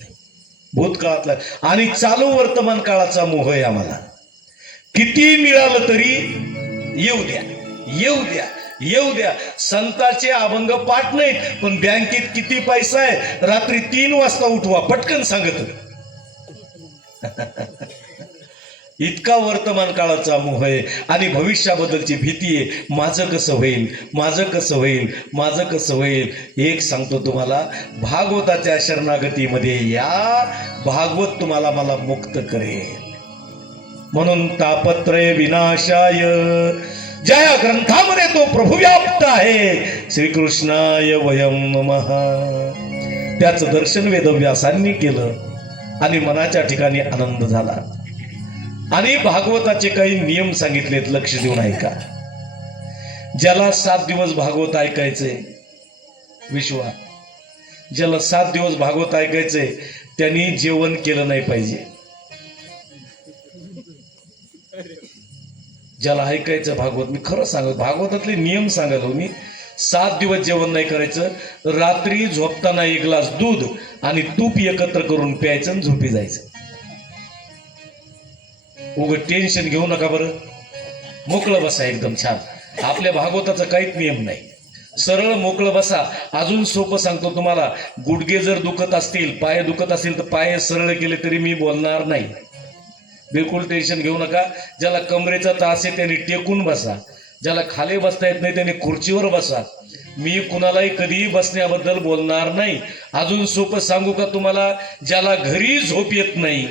भूतकाळातला आणि चालू वर्तमान काळाचा मोह आहे आम्हाला. किती मिळालं तरी येऊ द्या, येऊ द्या, येऊ द्या. संतांचे अभंग पाठ नाहीत, पण बँकेत किती पैसा आहे रात्री 3 वाजता उठवा पटकन सांगत. इतका वर्तमान काळाचा मोह आहे आणि भविष्याबद्दलची भीती आहे. माझं कसं होईल, माझं कसं होईल, माझं कसं होईल. एक सांगतो तुम्हाला, भागवताच्या शरणागतीमध्ये या, भागवत तुम्हाला मला मुक्त करेल. म्हणून तापत्रय विनाशाय, ज्या या ग्रंथामध्ये तो प्रभू व्याप्त आहे. श्रीकृष्णाय वयम नमः. त्याचं दर्शन वेदव्यासांनी केलं आणि मनाच्या ठिकाणी आनंद झाला. आणि भागवताचे काही नियम सांगितलेत, लक्ष देऊन ऐका. ज्याला 7 दिवस भागवत ऐकायचे, विश्वा, ज्याला 7 दिवस भागवत ऐकायचे त्यांनी जेवण केलं नाही पाहिजे. ज्याला ऐकायचं भागवत, मी खरं सांगत, भागवतातले नियम सांगायलो मी. 7 दिवस जेवण नाही करायचं. रात्री झोपताना 1 ग्लास दूध आणि तूप एकत्र करून प्यायचं आणि झोपी जायचं. उग टेन्शन घेऊ नका बरं. मोकळं बसा एकदम छान. आपल्या भागवताचा काहीच नियम नाही. सरळ मोकळं बसा. अजून सोपं सांगतो तुम्हाला, गुडघे जर दुखत असतील, पाय दुखत असतील तर पाय सरळ केले तरी मी बोलणार नाही. बिलकुल टेन्शन घेऊ नका. ज्याला कमरेचा त्रास आहे त्यांनी टेकून बसा. ज्याला खाली बसता येत नाही त्यांनी खुर्चीवर बसा. मी कुणालाही कधीही बसण्याबद्दल बोलणार नाही. अजून सोपं सांगू का तुम्हाला, ज्याला घरी झोप येत नाही,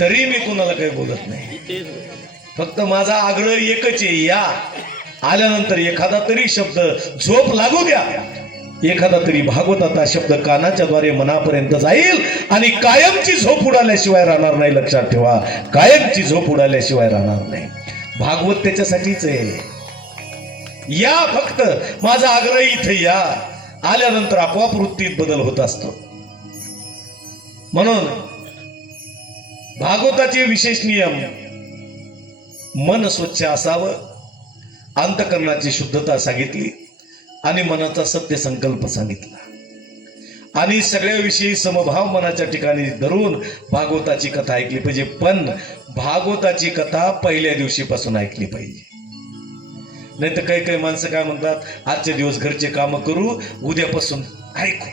तरी मी कुणाला काही बोलत नाही. फक्त माझा आग्रह एकच आहे, या आल्यानंतर एखादा तरी शब्द झोप लागू द्या. एखादा तरी भागवताचा शब्द कानाच्या द्वारे मनापर्यंत जाईल आणि कायमची झोप उडाल्याशिवाय राहणार नाही. लक्षात ठेवा, कायमची झोप उडाल्याशिवाय राहणार नाही. भागवत त्याच्यासाठीच आहे. या, फक्त माझा आग्रह इथे या. आल्यानंतर आपोआप वृत्तीत बदल होत असतो. म्हणून भागवताचे विशेष नियम, मन स्वच्छ असावं, अंतःकरणाची शुद्धता सांगितली आणि मनाचा सत्य संकल्प सांगितला. आणि सगळ्याविषयी समभाव मनाच्या ठिकाणी धरून भागवताची कथा ऐकली पाहिजे. पण भागवताची कथा पहिल्या दिवशीपासून ऐकली पाहिजे. नाही तर काही काही माणसं काय म्हणतात, आजचे दिवस घरचे कामं करू, उद्यापासून ऐकू.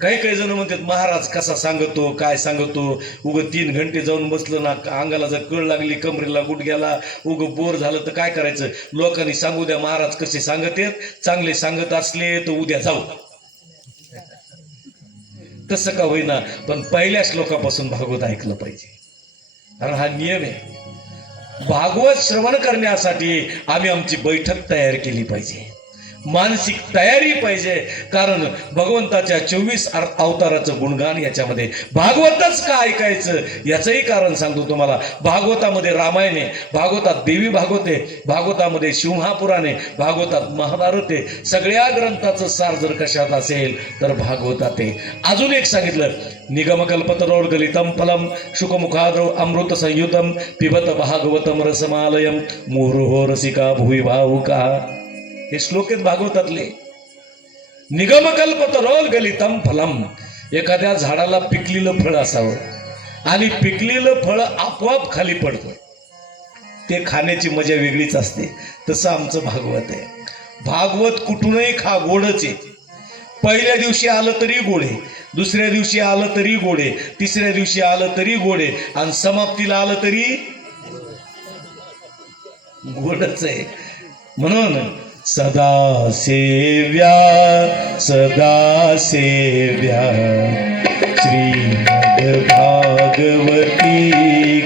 काही काही जण म्हणतात महाराज कसा सांगतो, काय सांगतो, उगं 3 घंटे जाऊन बसलं ना, अंगाला जर कळ लागली, कमरेला गुडघ्याला, उगं बोर झालं तर काय करायचं, लोकांनी सांगू द्या महाराज कसे सांगत आहेत, चांगले सांगत असले तर उद्या जाऊ. तसं का होईना, पण पहिल्या श्लोकापासून भागवत ऐकलं पाहिजे. कारण हा नियम आहे. भागवत श्रवण करण्यासाठी आम्ही आमची बैठक तयार केली पाहिजे, मानसिक तयारी पाहिजे. कारण भगवंताच्या 24 अवताराचं गुणगान याच्यामध्ये. भागवतच का ऐकायचं याचंही कारण सांगतो तुम्हाला. भागवतामध्ये रामायण आहे, भागवतात देवी भागवत आहे, भागवतामध्ये शिवमहापुराण आहे, भागवतात महाभारत आहे. सगळ्या ग्रंथाचं सार जर कशात असेल तर भागवतात आहे. अजून एक सांगितलं, निगमकल्पतरोर्गलितम फलम शुकमुखाद्रव अमृत संयुतम पिबत भागवतम रसमालयम मुहुर्हो रसिका भुवि भावुका. हे श्लोक आहेत भागवतातले. निगमकल्पतरोर्गलितम फलम, एखाद्या झाडाला पिकलेलं फळ असावं आणि पिकलेलं फळ आपोआप खाली पडतं, ते खाण्याची मजा वेगळीच असते. तसं आमचं भागवत आहे. भागवत कुठूनही खा, गोडच आहे. पहिल्या दिवशी आलं तरी गोडे, दुसऱ्या दिवशी आलं तरी गोडे, तिसऱ्या दिवशी आलं तरी गोडे, आणि समाप्तीला आलं तरी गोडच आहे. म्हणून सदा सेव्या सदा सेव्या श्रीमद् भागवती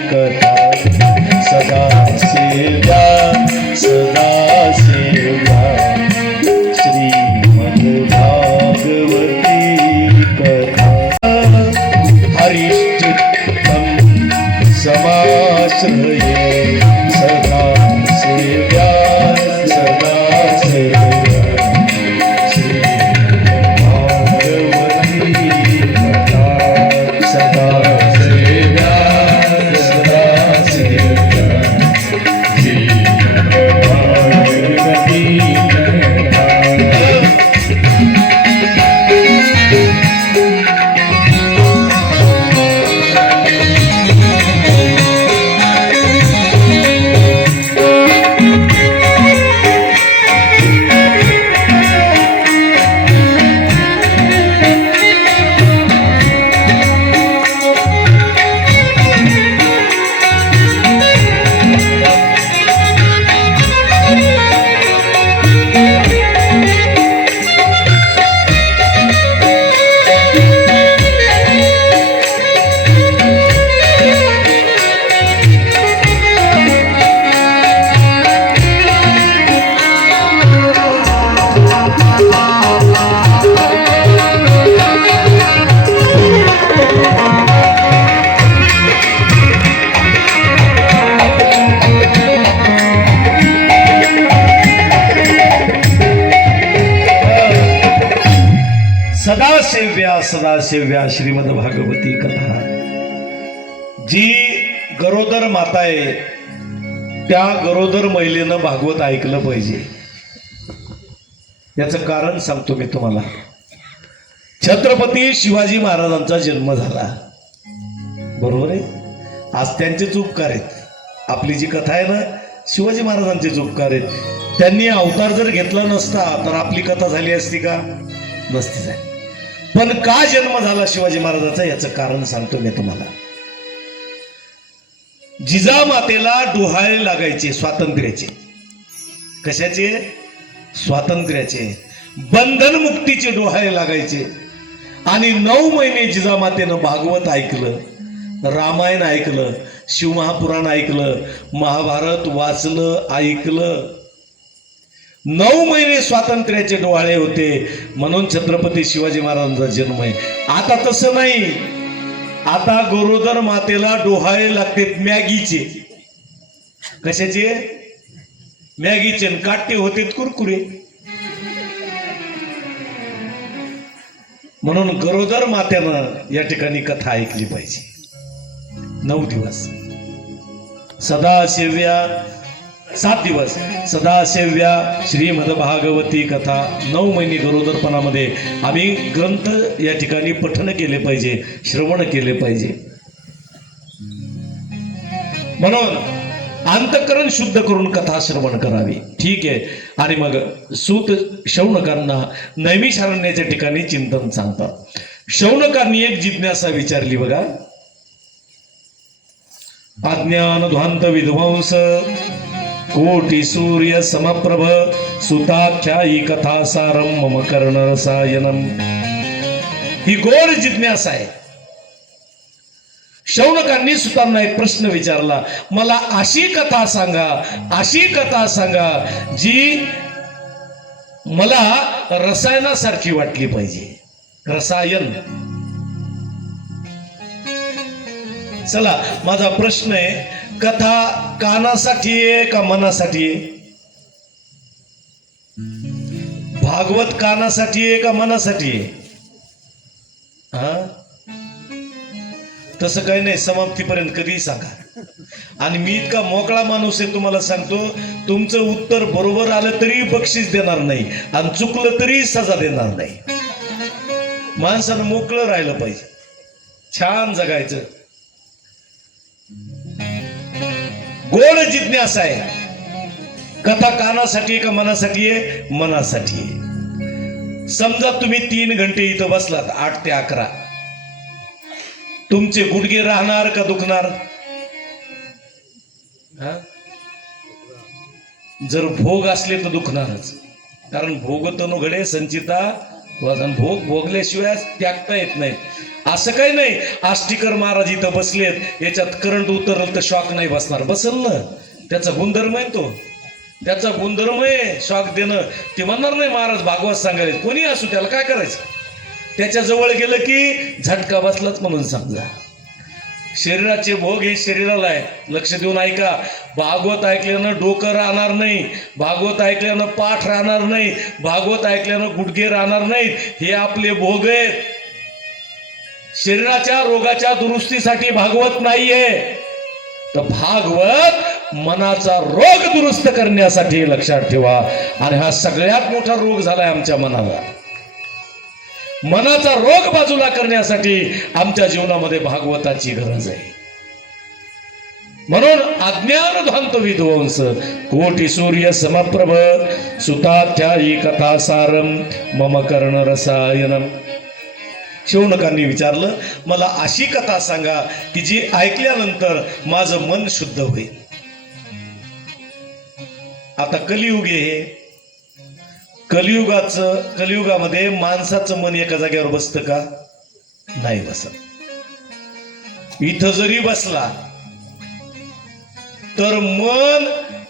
कथा. सदा सेव्या सदा सेव्या श्रीमद् भागवती कथा. हरिश्चित्तम समाश्रये सदा सेव्या सदासेव्या श्रीमद भागवती कथा. जी गरोदर माता आहे त्या गरोदर महिलेनं भागवत ऐकलं पाहिजे. याचं कारण सांगतो मी तुम्हाला. छत्रपती शिवाजी महाराजांचा जन्म झाला, बरोबर आहे. आज त्यांचेच उपकार आहेत. आपली जी कथा आहे ना, शिवाजी महाराजांचेच उपकार आहेत. त्यांनी अवतार जर घेतला नसता तर आपली कथा झाली असती का? नसती झाली. पण का जन्म झाला शिवाजी महाराजांचा याचं कारण सांगतो मी तुम्हाला. जिजामातेला डोहाळे लागायचे स्वातंत्र्याचे. कशाचे? स्वातंत्र्याचे, बंधन मुक्तीचे डोहाळे लागायचे. आणि 9 महिने जिजामातेनं भागवत ऐकलं, रामायण ऐकलं, शिवमहापुराण ऐकलं, महाभारत वाचलं, ऐकलं. 9 महिने स्वातंत्र्याचे डोहाळे होते. म्हणून छत्रपती शिवाजी महाराजांचा जन्म आहे. आता तसं नाही. आता गरोदर मातेला डोहाळे लागते मॅगीचे. कशाचे? मॅगीचे. काटे होते कुरकुरे. म्हणून गरोदर मातेनं या ठिकाणी कथा ऐकली पाहिजे. 9 दिवस सदा सेव्या 7 दिवस सदासेव्या श्रीमद भागवती कथा 9 महिने गरोदरपणामध्ये आम्ही ग्रंथ या ठिकाणी पठण केले पाहिजे, श्रवण केले पाहिजे. म्हणून अंतःकरण शुद्ध करून कथा श्रवण करावी. ठीक आहे. आणि मग सूत शौनकांना नैमिषारण्याच्या ठिकाणी चिंतन सांगतात. शौनकांनी एक जिज्ञासा विचारली बघा. अज्ञान ध्वांत विध्वंस कोटी सूर्य समप्रभ सुताख्यायी कथा सारम मम कर्ण रसायनम. ही गोड जिज्ञासा आहे. शौनकांनी सुतांना एक प्रश्न विचारला, मला अशी कथा सांगा, अशी कथा सांगा जी मला रसायनासारखी वाटली पाहिजे. रसायन. चला, माझा प्रश्न आहे, कथा कानासाठी आहे का मनासाठी आहे? भागवत कानासाठी आहे का मनासाठी आहे? हा, तसं काही नाही. समाप्तीपर्यंत कधीही सांगा. आणि मी इतका मोकळा माणूस आहे, तुम्हाला सांगतो, तुमचं उत्तर बरोबर आलं तरी बक्षीस देणार नाही आणि चुकलं तरी सजा देणार नाही. माणसानं मोकळं राहिलं पाहिजे, छान जगायचं. गोड जिज्ञासा आहे. कथा कानासाठी का मनासाठी आहे? मनासाठी आहे. समजा तुम्ही 3 घंटे इथं बसलात 8 ते 11, तुमचे गुडघे राहणार का दुखणार? जर भोग असले तर दुखणारच, कारण भोग तनु घडे संचिता वजन. भोग भोगल्याशिवाय त्यागता येत नाही. असं काही नाही आष्टीकर महाराज इथं बसलेत, याच्यात करंट उतरलं तर शॉक नाही बसणार. बसल ना, त्याचा गुणधर्म आहे तो, त्याचा गुणधर्म आहे शॉक देणं. ते म्हणणार नाही महाराज भागवत सांगायला, कोणी असू त्याला काय करायचं. त्याच्या जवळ गेलं की झटका बसलाच म्हणून समजा. शरीराचे भोग हे शरीराला आहे. लक्ष देऊन ऐका. भागवत ऐकल्यानं डोकं राहणार नाही, भागवत ऐकल्यानं पाठ राहणार नाही, भागवत ऐकल्यानं गुडघे राहणार नाहीत. हे आपले भोग आहेत. शरीराच्या रोगाच्या दुरुस्तीसाठी भागवत नाहीये, तर भागवत मनाचा रोग दुरुस्त करण्यासाठी. लक्षात ठेवा. आणि हा सगळ्यात मोठा रोग झालाय आमच्या मनाला. मनाचा रोग बाजूला करण्यासाठी आमच्या जीवनामध्ये भागवताची गरज आहे. म्हणून अज्ञान ध्वंत विध्वंस कोटी सूर्य समप्रभ सुताख्यायी कथा सारम मम कर्ण रसायनम. शौनकांनी विचारलं, मला अशी कथा सांगा की जी ऐकल्यानंतर माझं मन शुद्ध होईल. आता कलियुग आहे. कलियुगामध्ये माणसाचं मन एका जागेवर बसतं का? नाही बसत. इथं जरी बसला तर मन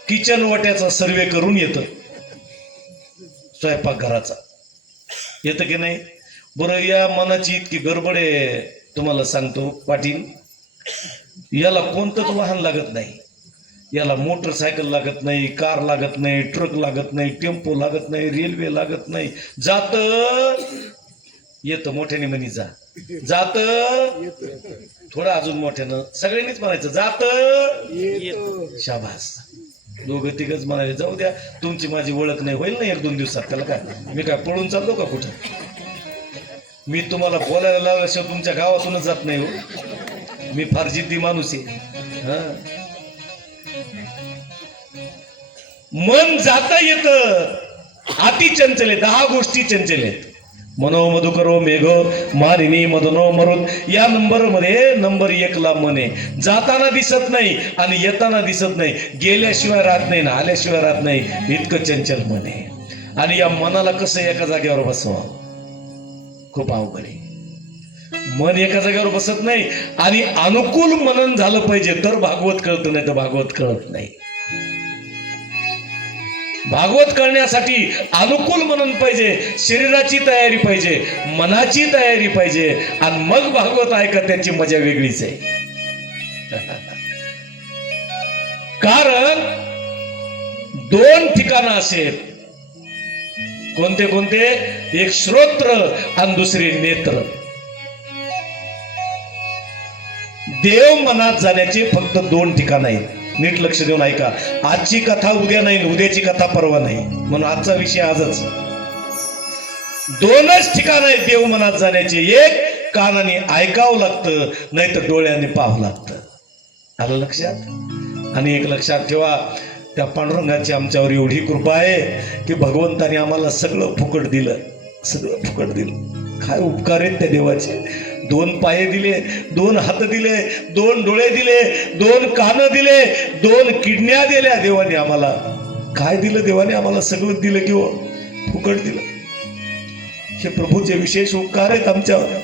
किचन वाट्याचा सर्वे करून येतं, स्वयंपाकघराचा. येतं की नाही? बरं, या मनाची इतकी गडबड आहे, तुम्हाला सांगतो पाटील, याला कोणतंच वाहन लागत नाही. याला मोटरसायकल लागत नाही, कार लागत नाही, ट्रक लागत नाही, टेम्पो लागत नाही, रेल्वे लागत नाही. जात येतं मोठ्याने म्हणी जा, जात थोडं अजून मोठ्यानं सगळ्यांनीच म्हणायचं जात शाबास. दोघं तिघच म्हणाले जाऊ द्या, तुमची माझी ओळख नाही, होईल ना 1-2 दिवसात. त्याला काय, मी काय पळून चाललो का कुठं? मी तुम्हाला बोलायला लावल्याशिवाय तुमच्या गावातूनच जात नाही हो. मी फार जिद्दी माणूस आहे. हा, मन जाता येत. अति चंचल आहे. 10 गोष्टी चंचल आहेत. मनो मधुकरो मेघ मानिनी मदनो मरुत. या नंबरमध्ये नंबर 1 ला मन आहे. जाताना दिसत नाही आणि येताना दिसत नाही, गेल्याशिवाय राहत नाही ना आल्याशिवाय राहत नाही, इतकं चंचल मन आहे. आणि या मनाला कसं एका जागेवर बसवावं, खूप अवघड आहे. मन एका जागेवर बसत नाही. आणि अनुकूल मनन झालं पाहिजे तर भागवत कळत, नाही तर भागवत कळत नाही. भागवत करण्यासाठी अनुकूल मनन पाहिजे, शरीराची तयारी पाहिजे, मनाची तयारी पाहिजे, आणि मग भागवत ऐका, त्याची मजा वेगळीच आहे. कारण 2 ठिकाणं असेल. कोणते कोणते? एक श्रोत्र आणि दुसरे नेत्र. देव मनात जाण्याचे फक्त 2 ठिकाण आहेत. नीट लक्ष देऊन ऐका. आजची कथा उद्या नाही, उद्याची कथा परवा नाही, म्हणून आजचा विषय आजच. दोनच ठिकाण आहेत देव मनात जाण्याचे. एक कानाने ऐकावं लागतं, नाही तर डोळ्याने पाहावं लागतं. आलं लक्षात? आणि एक लक्षात ठेवा, त्या पांडुरंगाची आमच्यावर एवढी कृपा आहे की भगवंताने आम्हाला सगळं फुकट दिलं, सगळं फुकट दिलं. काय उपकार आहेत त्या देवाचे. 2 पाय दिले, 2 हात दिले, 2 डोळे दिले, 2 कान दिले, 2 किडन्या दिल्या देवाने आम्हाला. काय दिलं देवाने आम्हाला? सगळं दिलं किंवा फुकट दिलं. हे प्रभूचे विशेष उपकार आहेत आमच्यावर.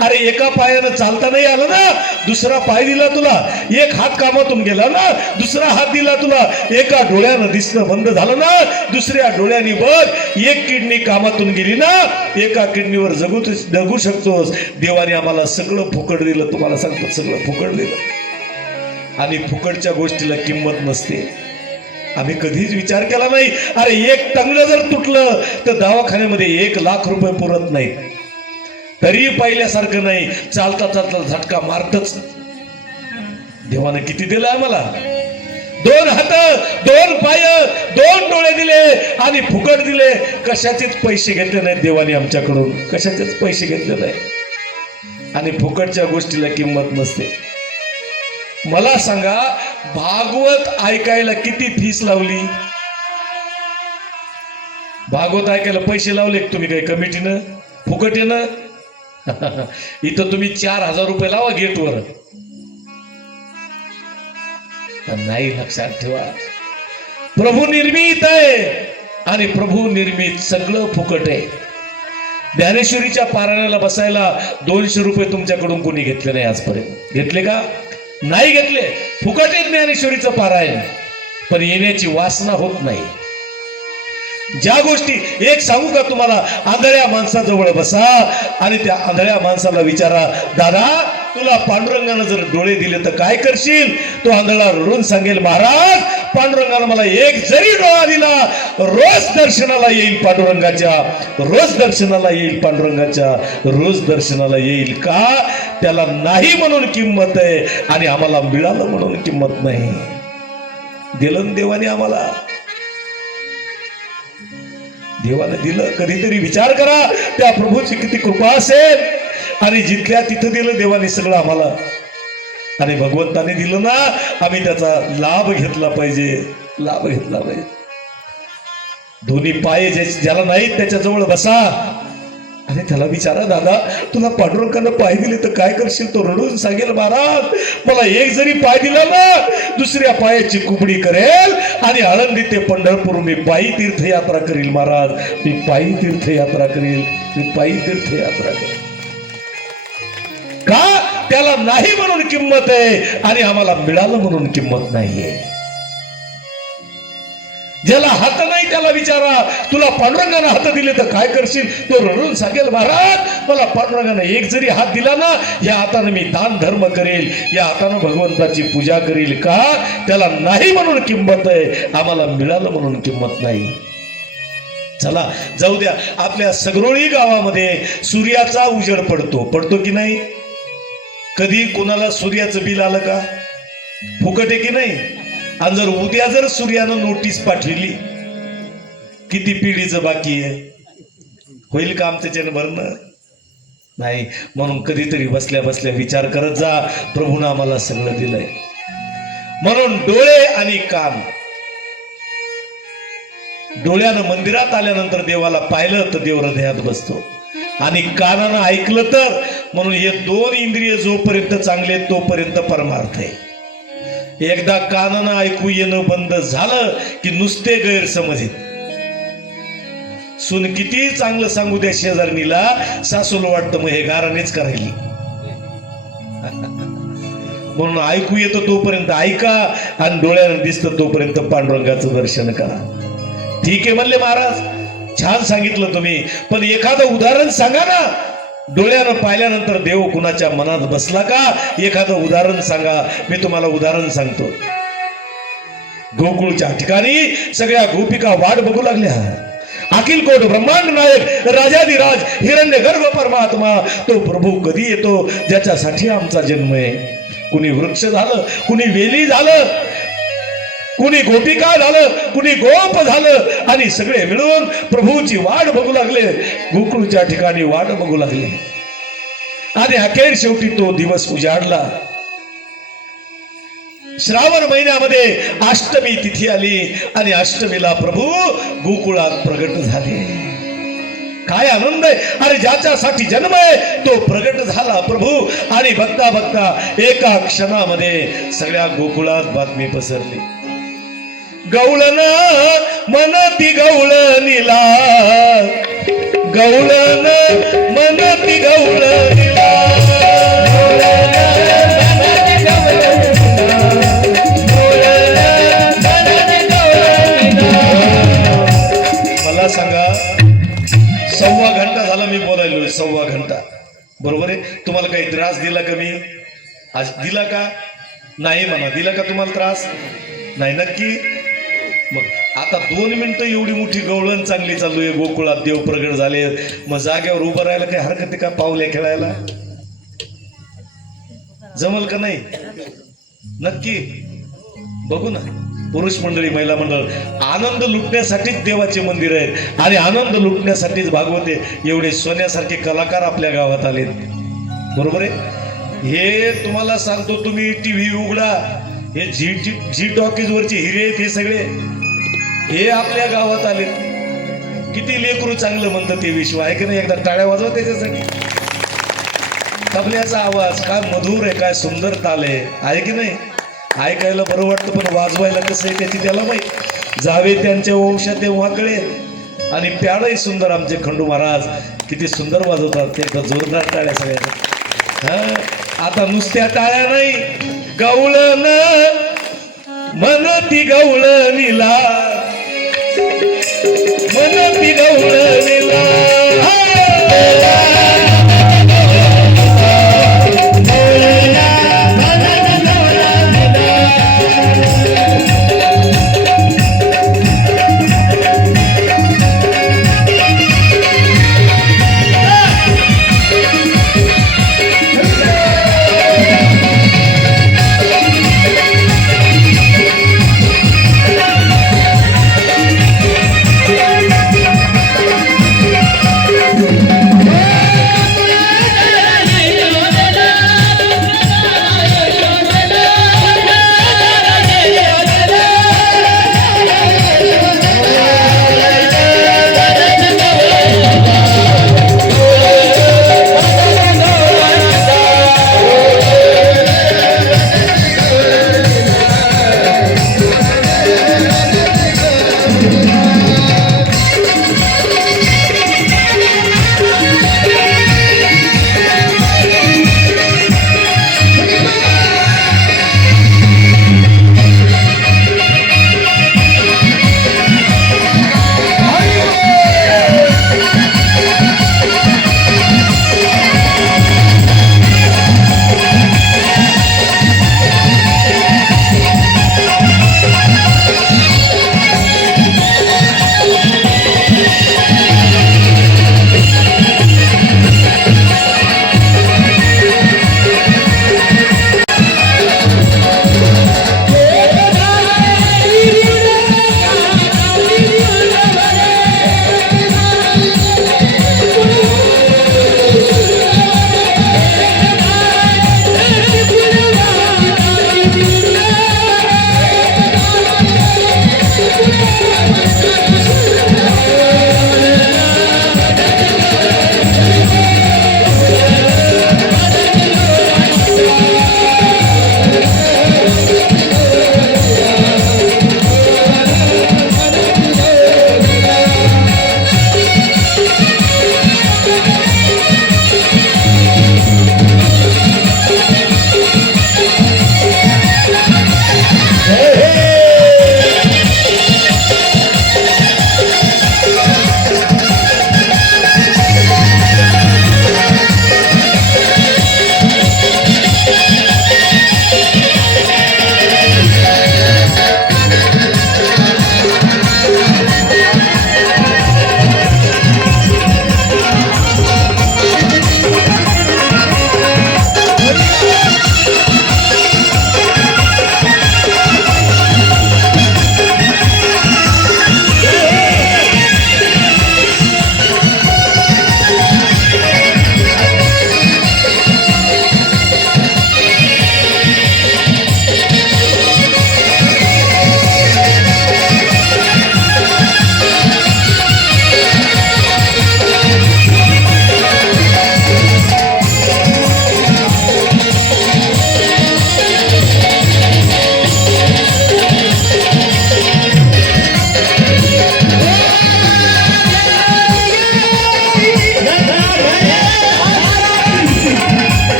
अरे एका पायानं चालता नाही आलं ना, दुसरा पाय दिला तुला. एक हात कामातून गेला ना, दुसरा हात दिला तुला. एका डोळ्यानं दिसणं बंद झालं ना, दुसऱ्या डोळ्यानी बघ. एक किडनी कामातून गेली ना, एका किडनीवर जगू शकतोस. देवाने आम्हाला सगळं फुकट दिलं. तुम्हाला सांगतो, सगळं फुकट दिलं. आणि फुकटच्या गोष्टीला किंमत नसते. आम्ही कधीच विचार केला नाही. अरे एक टंगडं जर तुटलं तर दवाखान्यामध्ये 1 लाख रुपये पुरत नाहीत. तरी पहिल्यासारखं नाही, चालता चालता झटका मारतच. देवानं किती दिलं आम्हाला? 2 हात, 2 पाय, 2 डोळे दिले आणि फुकट दिले. कशाचेच पैसे घेतले नाहीत देवाने आमच्याकडून, कशाचेच पैसे घेतले नाही. आणि फुकटच्या गोष्टीला किंमत नसते. मला सांगा, भागवत ऐकायला किती फीस लावली? भागवत ऐकायला पैसे लावले तुम्ही काही कमिटीनं? फुकट आहे ना? इथं तुम्ही 4000 रुपये लावा गेटवर. नाही, लक्षात ठेवा, प्रभू निर्मित आहे आणि प्रभू निर्मित सगळं फुकट आहे. ज्ञानेश्वरीच्या पारायणाला बसायला 200 रुपये तुमच्याकडून कोणी घेतले नाही आजपर्यंत. घेतले का? नाही घेतले. फुकट आहे ज्ञानेश्वरीचं पारायण, पण येण्याची वासना होत नाही. ज्या गोष्टी, एक सांगू का तुम्हाला, आंधळ्या माणसाजवळ बसा आणि त्या आंधळ्या माणसाला विचारा, दादा तुला पांडुरंगानं जर डोळे दिले तर काय करशील? तो आंधळा रडून सांगेल, महाराज पांडुरंगानं मला एक जरी डोळा दिला, रोज दर्शनाला येईल पांडुरंगाच्या, रोज दर्शनाला येईल पांडुरंगाच्या, रोज दर्शनाला येईल. का? त्याला नाही म्हणून किंमत आहे आणि आम्हाला मिळालं म्हणून किंमत नाही. दिलं देवाने आम्हाला, देवाने दिलं. कधीतरी विचार करा त्या प्रभूची किती कृपा असेल. आणि जिथल्या तिथं दिलं देवाने सगळं आम्हाला. आणि भगवंताने दिलं ना, आम्ही त्याचा लाभ घेतला पाहिजे, लाभ घेतला पाहिजे. 2 पाय ज्याला नाहीत त्याच्याजवळ बसा आणि त्याला विचारा, दादा तुला पांडुरंगानं पाय दिले तर काय करशील? तो रडून सांगेल, महाराज मला एक जरी पाय दिला ना, दुसऱ्या पायाची कुबडी करेल आणि आळंदी ते पंढरपूर मी पायी तीर्थयात्रा करील. महाराज मी पायी तीर्थयात्रा करील, मी पायी तीर्थयात्रा करेल. का? त्याला नाही म्हणून किंमत आहे आणि आम्हाला मिळालं म्हणून किंमत नाहीये. ज्याला हात नाही त्याला विचारा, तुला पांडुरंगानं हात दिले तर काय करशील? तो रडून सांगेल, महाराज मला पांडुरंगानं एक जरी हात दिला ना, या हातानं मी दान धर्म करेल, या हातानं भगवंताची पूजा करेल. का? त्याला नाही म्हणून किंमत आहे, आम्हाला मिळालं म्हणून किंमत नाही. चला जाऊ द्या. आपल्या सगरोळी गावामध्ये सूर्याचा उजेड पडतो की नाही? कधी कोणाला सूर्याचं बिल आलं का? फुकट आहे की नाही? आणि जर उद्या जर सूर्यानं नोटीस पाठवली, किती पिढीचं बाकी आहे, होईल का आमच्याच्यानं भरणं? नाही. म्हणून कधीतरी बसल्या बसल्या विचार करत जा, प्रभूनं आम्हाला सगळं दिलंय. म्हणून डोळे आणि कान. डोळ्यानं मंदिरात आल्यानंतर देवाला पाहिलं तर देव हृदयात बसतो, आणि कानानं ऐकलं तर. म्हणून हे 2 इंद्रिय जोपर्यंत चांगले तोपर्यंत परमार्थ आहे. एकदा कानानं ऐकू येणं बंद झालं की नुसते गैरसमज आहेत. सून किती चांगलं सांगू द्या शेजारणीला, सासूला वाटतं मग हे गारानेच करायली. म्हणून ऐकू येतं तोपर्यंत ऐका आणि डोळ्यानं दिसतं तोपर्यंत पांडुरंगाचं दर्शन करा. ठीक आहे म्हणले महाराज, छान सांगितलं तुम्ही, पण एखादं उदाहरण सांगा ना. डोळ्यानं पाहिल्यानंतर देव कुणाच्या मनात बसला का? एखादं उदाहरण सांगा. मी तुम्हाला उदाहरण सांगतो. गोकुळच्या ठिकाणी सगळ्या गोपिका वाट बघू लागल्या. अखिल कोट ब्रह्मांड नायक राजाधिराज हिरण्यगर्भ परमात्मा तो प्रभू कधी येतो ज्याच्यासाठी आमचा जन्म आहे. कुणी वृक्ष झालं, कुणी वेली झालं, कुणी गोपिका झालं, कुणी गोप झालं आणि सगळे मिळून प्रभूची वाट बघू लागले. गोकुळच्या ठिकाणी वाट बघू लागले आणि अखेर शेवटी तो दिवस उजाडला. श्रावण महिन्यामध्ये अष्टमी तिथी आली आणि अष्टमीला प्रभू गोकुळात प्रगट झाले. काय आनंद आहे. अरे ज्याच्यासाठी जन्म आहे तो प्रगट झाला प्रभू. आणि बघता बघता एका क्षणामध्ये सगळ्या गोकुळात बातमी पसरली. गवळण मनती गवळणीला, गवळण मनती गवळणीला, मला सांगा 1.25 घंटा झाला मी बोलायलो. 1.25 घंटा बरोबर आहे. तुम्हाला काही त्रास दिला का मी आज? दिला का नाही म्हणा. दिला का तुम्हाला त्रास? नाही नक्की. मग आता 2 मिनिटं एवढी मोठी गवळण चांगली चालू आहे. गोकुळात देव प्रगट झाले. मग जागेवर उभं राहायला काही हरकत आहे का? पावले खेळायला जमल का नाही? नक्की बघू ना. पुरुष मंडळी, महिला मंडळ, आनंद लुटण्यासाठीच देवाचे मंदिर आहेत आणि आनंद लुटण्यासाठीच भागवते एवढे सोन्यासारखे कलाकार आपल्या गावात आले. बरोबर आहे. हे तुम्हाला सांगतो, तुम्ही टीव्ही उघडा, हे जी टॉकीज वरचे हिरे आहेत हे सगळे हे आपल्या गावात आले. किती लेकरू चांगलं म्हणतं ते विश्व आहे की नाही? एकदा टाळ्या वाजवा त्याच्यासाठी. तबल्याचा आवाज काय मधुर आहे, काय सुंदर ताल आहे की नाही? ऐकायला बरं वाटतं पण वाजवायला कसं आहे त्याची त्याला माहित. जावे त्यांच्या वंशात तेव्हा कळेल. आणि प्याडही सुंदर आमचे खंडू महाराज किती सुंदर वाजवतात. ते एकदा जोरदार टाळ्या सगळ्या. हा आता नुसत्या टाळ्या नाही, गवळण मनती गवळणीला, मनती गवळणीला,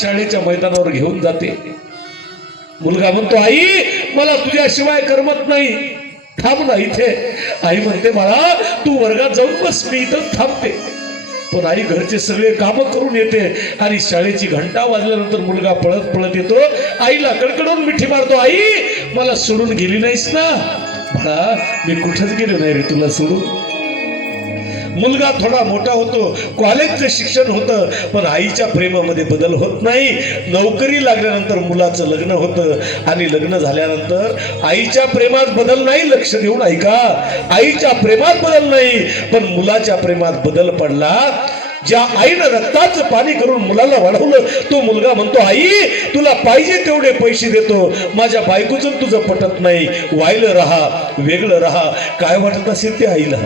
शाळेच्या मैदानावर घेऊन जाते. मुलगा म्हणतो, आई मला तुझ्याशिवाय करमत नाही, थांब ना इथे. आई म्हणते, बाळा तू वर्गात जाऊन बस, मी इथं थांबते. पण आई घरचे सगळे कामं करून येते आणि शाळेची घंटा वाजल्यानंतर मुलगा पळत पळत येतो. आईला कडकडून मिठी मारतो, आई मला सोडून गेली नाहीस ना? बाळा मी कुठंच गेलो नाही रे तुला सोडून. मुलगा थोडा मोठा होतो, कॉलेजचं शिक्षण होतं, पण आईच्या प्रेमामध्ये बदल होत नाही. नोकरी लागल्यानंतर मुलाचं लग्न होतं आणि लग्न झाल्यानंतर आईच्या प्रेमात बदल नाही. लक्ष देऊन ऐका, आईच्या प्रेमात बदल नाही, पण मुलाच्या प्रेमात बदल पडला. ज्या आईनं रक्ताचं पाणी करून मुलाला वाढवलं, तो मुलगा म्हणतो, आई तुला पाहिजे तेवढे पैसे देतो, माझ्या बायकोचं तुझं पटत नाही, वायलं राहा, वेगळं राहा. काय वाटत असेल ते आईला?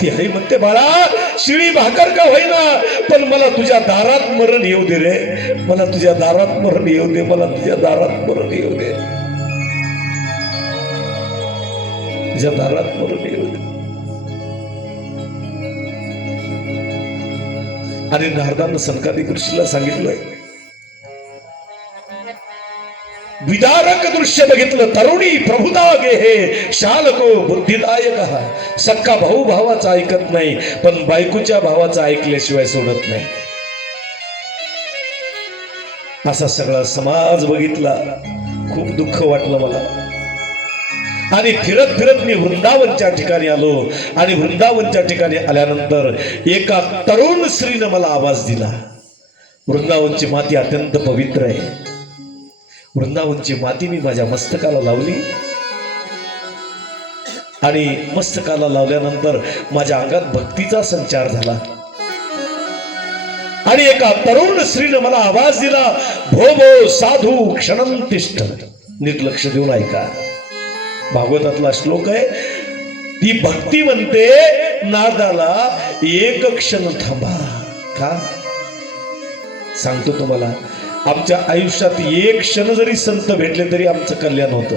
ती आई म्हणते, बाळा शिळी भाकर का होईना, पण मला तुझ्या दारात मरण येऊ दे रे, मला तुझ्या दारात मरण येऊ दे, मला तुझ्या दारात मरण येऊ दे, तुझ्या दारात मरण येऊ दे. आणि नारदानं सनकादिक ऋषीला सांगितलंय, विदारक दृश्य बघितलं, तरुणी प्रभुता गेहे, शालको बुद्धिदायक. सक्का भाऊ भावाचा ऐकत नाही, पण बायकोच्या भावाचा ऐकल्याशिवाय सोडत नाही. असा सगळा समाज बघितला, खूप दुःख वाटलं मला. आणि फिरत फिरत मी वृंदावनच्या ठिकाणी आलो. आणि वृंदावनच्या ठिकाणी आल्यानंतर एका तरुण स्त्रीनं मला आवाज दिला. वृंदावनची माती अत्यंत पवित्र आहे. वृंदावनची माती मी माझ्या मस्तकाला लावली आणि मस्तकाला लावल्यानंतर माझ्या अंगात भक्तीचा संचार झाला. आणि एका तरुण स्त्रीनं मला आवाज दिला, भो भो साधू क्षणम तिष्ठ. नीट लक्ष देऊन ऐका, भागवतातला श्लोक आहे. ती भक्ती म्हणते नारदाला, एक क्षण थांबा. का सांगतो तुम्हाला, आमच्या आयुष्यात एक क्षण जरी संत भेटले तरी आमचं कल्याण होतं.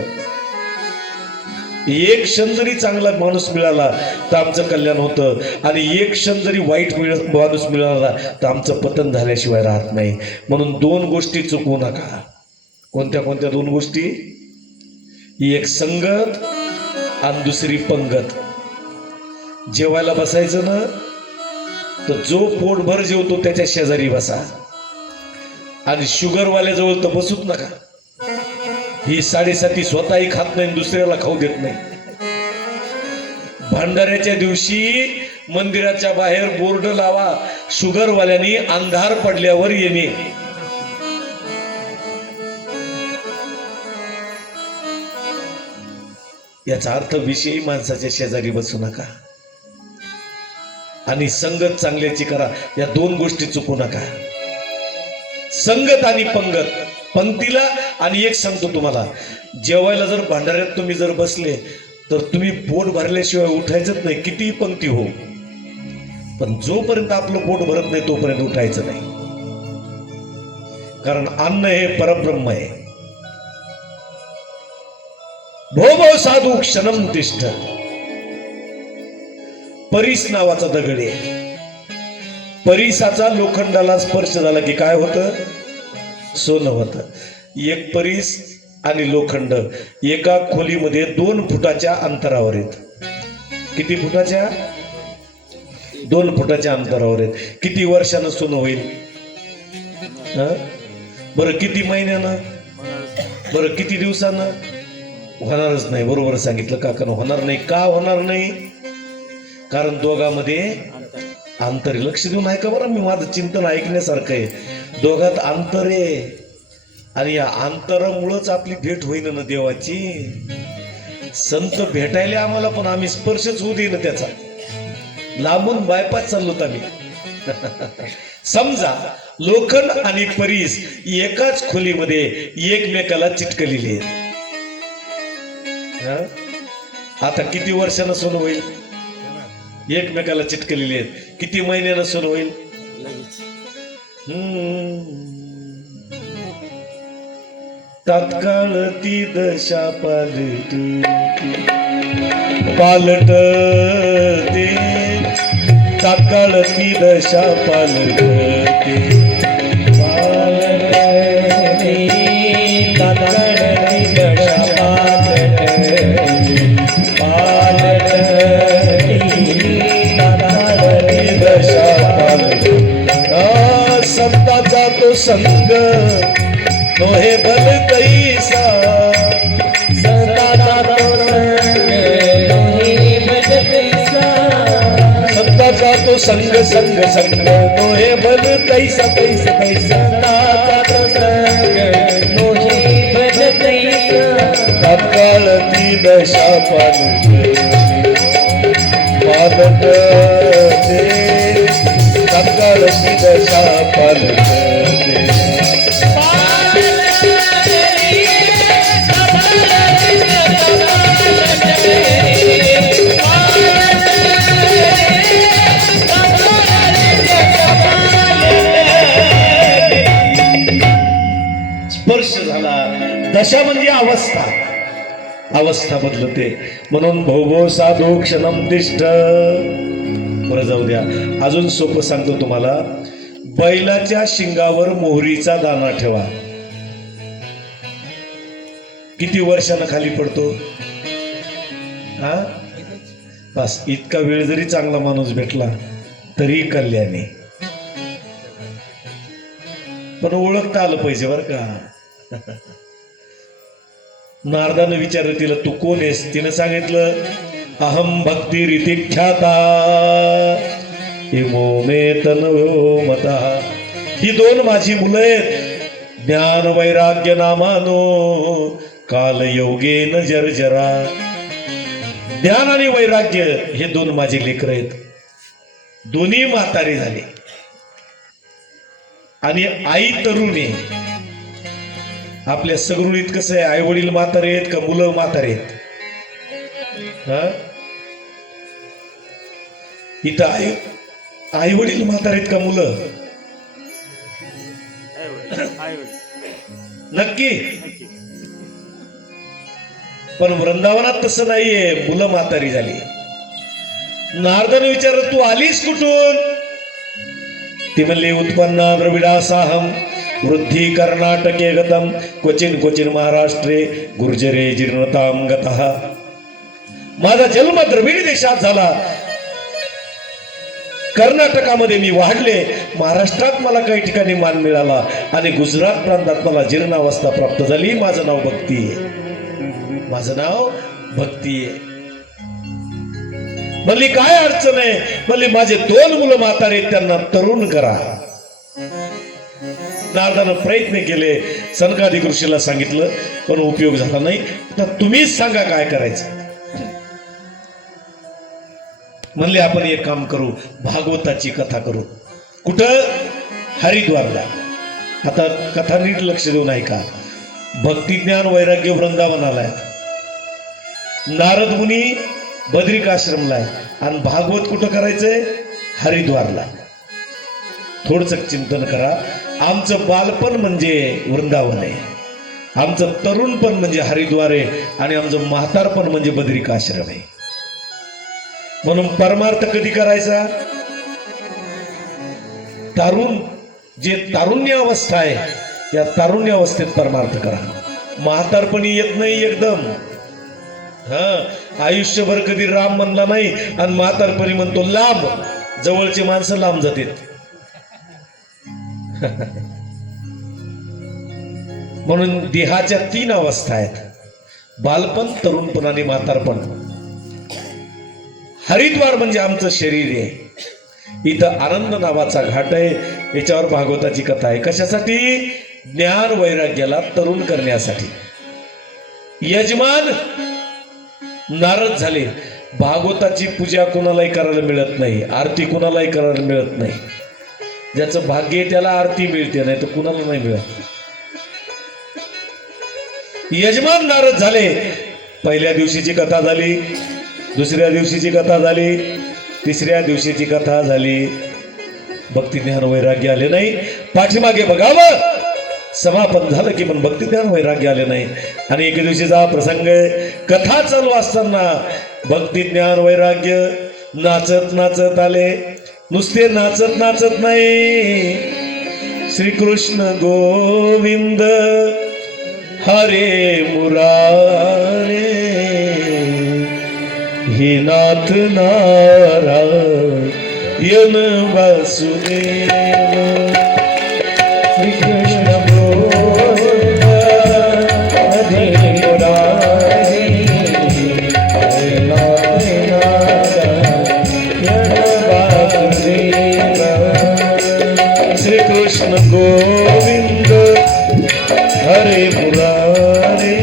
एक क्षण जरी चांगला माणूस मिळाला तर आमचं कल्याण होतं. आणि एक क्षण जरी वाईट माणूस मिळाला तर आमचं पतन झाल्याशिवाय राहत नाही. म्हणून दोन गोष्टी चुकवू नका. कोणत्या कोणत्या दोन गोष्टी? एक संगत आणि दुसरी पंगत. जेवायला बसायचं ना तर जो पोटभर जेवतो त्याच्या शेजारी बसा. आणि शुगरवाल्याजवळ तर बसूच नका. ही साडेसाती स्वतःही खात नाही, दुसऱ्याला खाऊ देत नाही. भंडाऱ्याच्या दिवशी मंदिराच्या बाहेर बोर्ड लावा, शुगरवाल्यांनी अंधार पडल्यावर येणे. याचा अर्थ विषयी माणसाच्या शेजारी बसू नका. आणि संगत चांगल्याची करा. या दोन गोष्टी चुकू नका, संगत आणि पंगत. पंक्तीला. आणि एक सांगतो तुम्हाला, जेवायला जर भांडाऱ्यात तुम्ही जर बसले तर तुम्ही पोट भरल्याशिवाय उठायचंच नाही, कितीही पंक्ती हो. पण जोपर्यंत आपलं पोट भरत नाही तोपर्यंत उठायचं नाही. कारण अन्न हे परब्रह्म आहे. भो भो साधू क्षणम तिष्ठ. परीस नावाचा दगड आहे. परीसाचा लोखंडाला स्पर्श झाला की काय होतं? सोनं होतं. एक परीस आणि लोखंड एका खोलीमध्ये 2 फुटाच्या अंतरावर आहेत. किती फुटाच्या? 2 फुटाच्या अंतरावर आहेत. किती वर्षानं सोनं होईल? बरं किती महिन्यानं? बरं किती दिवसानं? होणारच नाही. बरोबर सांगितलं काकानं, होणार नाही. का होणार नाही? कारण दोघांमध्ये अंतर आहे. लक्ष देऊन ऐका बरं, मी माझं चिंतन ऐकण्यासारखं आहे. दोघात अंतर आहे आणि या अंतरामुळेच आपली भेट होईन ना देवाची. संत भेटायला आम्हाला, पण आम्ही स्पर्शच होऊ देईन त्याचा. लांबून बायपास चाललोत आम्ही. समजा लोखंड आणि परीस एकाच खोलीमध्ये एकमेकाला चिटकलेले आहेत. आता किती वर्षानं सोनं होईल? एकमेकाला चिटकलेले आहेत. किती महिन्यानं सोनं होईल? तात्काळ ती दशा पालटते. तात्काळ ती दशा पालटते. संग नोहे बल कैसा संताचा तो संग नोहे बल कैसा संताचा तो संग संग संग नोहे बल कैसा कैसा कैसा संताचा तो संग नोहे बल कैसा तात्काळ ती दशा पालक तात्काळ ती दशा पालक स्पर्श झाला. दशा म्हणजे अवस्था, अवस्था बदलते. म्हणून भोगो साधू क्षणम तिष्ठ. बरं जाऊ द्या, अजून सोपं सांगतो तुम्हाला. बैलाच्या शिंगावर मोहरीचा दाना ठेवा. किती वर्षानं खाली पडतो? हा, बस इतका वेळ जरी चांगला माणूस भेटला तरी कल्याणी. पण ओळखता आलं पाहिजे बर का. नारदानं विचारलं तिला, तू कोण आहेस? तिनं सांगितलं, अहम भक्ती रीती ख्याता इमो मे तनवो मता. ही दोन माझी मुलं आहेत, ज्ञान वैराग्य नामानो काल योगेन जर्जरा. ज्ञान आणि वैराग्य हे दोन माझे लेकर आहेत. दोन्ही म्हातारी झाले आणि आई तरुणी. आपल्या सगरुळीत कसं आहे, आई वडील म्हातारे आहेत का मुलं म्हातारे आहेत? इथं आई वडील म्हातारे आहेत का मुलं? नक्की. पण वृंदावनात तसं नाहीये, मुलं म्हातारी झाली. नारदाने विचारलं, तू आलीस कुठून? ती म्हणली, उत्पन्ना द्रविडासाहम वृद्धी कर्नाटके गतम क्वचिन क्वचिन महाराष्ट्रे गुर्जरे जीर्णताम गतः. माझा जन्म द्रविड देशात झाला, कर्नाटकामध्ये मी वाढले, महाराष्ट्रात मला काही ठिकाणी मान मिळाला आणि गुजरात प्रांतात मला जीर्णावस्था प्राप्त झाली. माझं नाव भक्ती आहे, माझं नाव भक्ती आहे. म्हणली, काय अडचण आहे? म्हणली, माझे दोन मुलं म्हातारे, त्यांना तरुण करा. नारदानं प्रयत्न केले, सनकादिक ऋषीला सांगितलं, पण उपयोग झाला नाही. तर तुम्हीच सांगा काय करायचं. म्हणले, आपण एक काम करू, भागवताची कथा करू. कुठं? हरिद्वारला. आता कथा नीट लक्ष देऊन ऐका. भक्ती ज्ञान वैराग्य वृंदावनाला आहे, नारद मुनी बद्रिकाश्रमला आहे आणि भागवत कुठं करायचंय? हरिद्वारला. थोडस चिंतन करा. आमचं बालपण म्हणजे वृंदावन आहे, आमचं तरुणपण म्हणजे हरिद्वार आहे आणि आमचं म्हातारपण म्हणजे बद्रिकाश्रम आहे. म्हणून परमार्थ कधी करायचा? जे तारुण्य अवस्था आहे, या तारुण्य अवस्थेत परमार्थ करा. म्हातारपणी येत नाही एकदम. आयुष्यभर कधी राम म्हणला नाही आणि म्हातारपणी म्हणतो लांब. जवळची माणसं लांब जातात. म्हणून देहाच्या 3 अवस्था आहेत, बालपण, तरुणपण आणि म्हातारपण. हरिद्वार म्हणजे आमचं शरीर आहे. इथं आनंद नावाचा घाट आहे, याच्यावर भागवताची कथा आहे. कशासाठी? ज्ञान वैराग्याला तरुण करण्यासाठी. यजमान नारद झाले. भागवताची पूजा कुणालाही करायला मिळत नाही, आरती कुणालाही करायला मिळत नाही. ज्याचं भाग्य आहे त्याला आरती मिळते, नाही तर कुणाला नाही मिळत. यजमान नारद झाले. पहिल्या दिवशीची कथा झाली, दुसऱ्या दिवशीची कथा झाली, तिसऱ्या दिवशीची कथा झाली. भक्ती ज्ञान वैराग्य आले नाही. पाठीमागे बघावं, समापन झालं की पण भक्ती ज्ञान वैराग्य आले नाही. आणि एके दिवशीचा प्रसंग, कथा चालू असताना भक्ती ज्ञान वैराग्य नाचत नाचत आले. नुसते नाचत नाचत नाही, श्रीकृष्ण गोविंद हरे मुरारे हे नाथ नारायण वासुदेव. कृष्ण गोविंद हरे मुरारे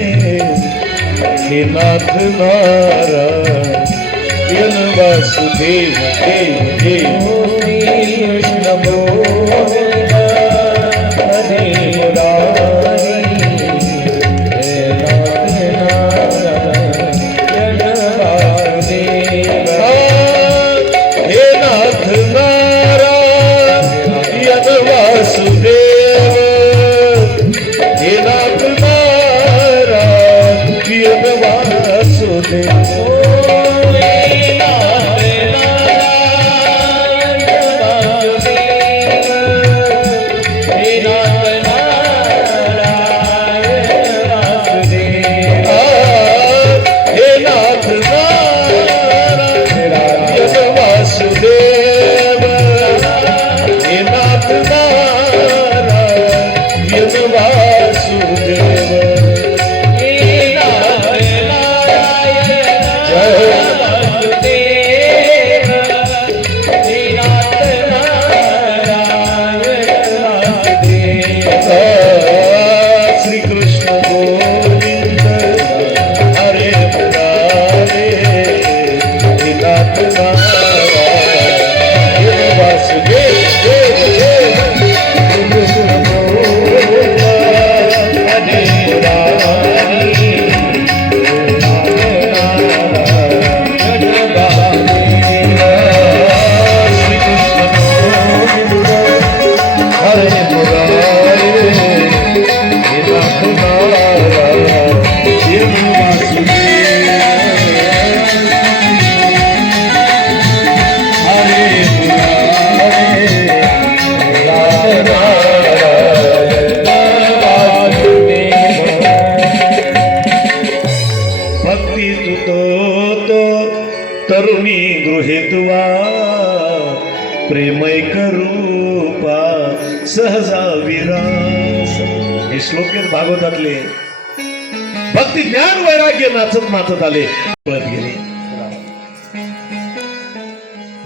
हे नाथ नारायण वासुदेव देव देव कृष्ण गोविंद हरे मुरारी हे नाथ नारायण वासुदेव हे नाथ नारायण वासुदेव हे नाथ नारायण वासुदेव भक्ती तुतो तरुणी गृहेतुवा प्रेमैक रूपा सहजा विरास. हे श्लोक आहेत भागवतातले. भक्ती ज्ञान वैराग्य नाचत नाचत आले, पळत गेले,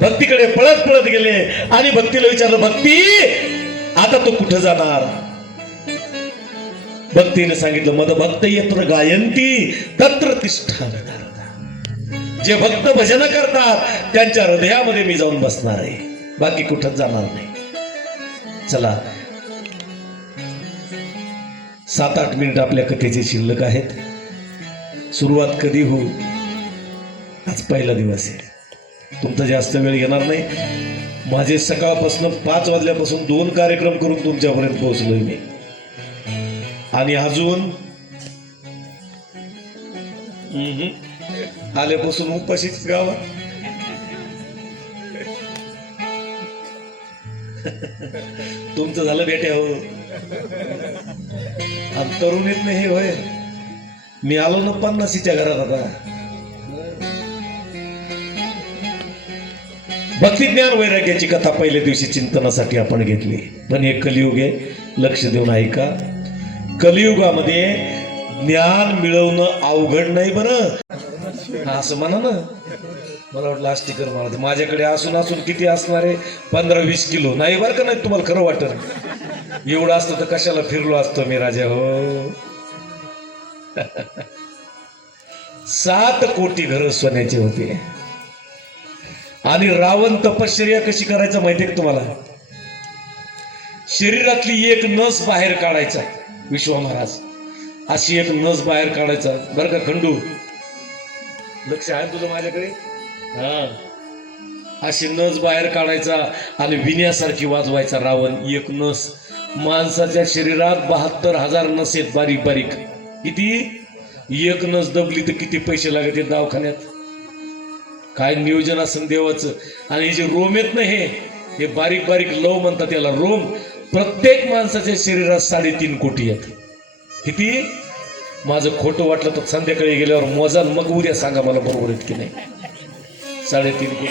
भक्तीकडे पळत पळत गेले आणि भक्तीला विचारलं, भक्ती आता तू कुठं जाणार? भक्तीने सांगितलं, मद भक्त यत्र गायंती तत्र तिष्ठामि नारद. जे भक्त भजन करतात त्यांच्या हृदयामध्ये मी जाऊन बसणार आहे, बाकी कुठंच जाणार नाही. चला 7-8 मिनिट आपल्या कथेचे शिल्लक आहेत. सुरुवात कधी हो? आज पहिला दिवस आहे, तुमचा जास्त वेळ घेणार नाही. माझे सकाळपासून 5 वाजल्यापासून 2 कार्यक्रम करून तुमच्यापर्यंत पोहोचलोय मी, आणि अजून आल्यापासून उपाशीच गावात. तुमचं झालं बेट्या हो, आणि तरुणीत नाही होय. मी आलो ना 50च्या घरात. आता भक्ती ज्ञान वैराग्याची कथा पहिल्या दिवशी चिंतनासाठी आपण घेतली, पण हे कलियुग आहे, लक्ष देऊन ऐका. कलियुगामध्ये ज्ञान मिळवणं अवघड नाही बरं, असं म्हणा ना. मला वाटलं आष्टीकर मला माझ्याकडे असून असून किती असणार आहे, 15-20 किलो नाही बरं का. नाही तुम्हाला खरं वाटत, एवढं असतं तर कशाला फिरलो असतो मी राजा हो. 7 कोटी घर सोन्याचे होते, आणि रावण तपश्चर्या कशी करायचं माहितीये का तुम्हाला? शरीरातली एक नस बाहेर काढायचा, विश्वा महाराज अशी एक नस बाहेर काढायचा बरं का. खंडू, लक्ष आहे तुझं माझ्याकडे? हा, अशी नस बाहेर काढायचा आणि विण्यासारखी वाजवायचा रावण. एक नस. माणसाच्या शरीरात 72,000 नस आहेत बारीक बारीक. किती? एक नस दबली तर किती पैसे लागते दवाखान्यात? काय नियोजन असेल देवाचं. आणि हे जे रोम आहेत ना, हे बारीक बारीक लव म्हणतात त्याला, रोम. प्रत्येक माणसाच्या शरीरात 3.5 कोटी आहेत. किती? माझं खोटं वाटलं तर संध्याकाळी गेल्यावर मोजा, मग उद्या सांगा मला बरोबर आहेत की नाही. 3.5 कोटी.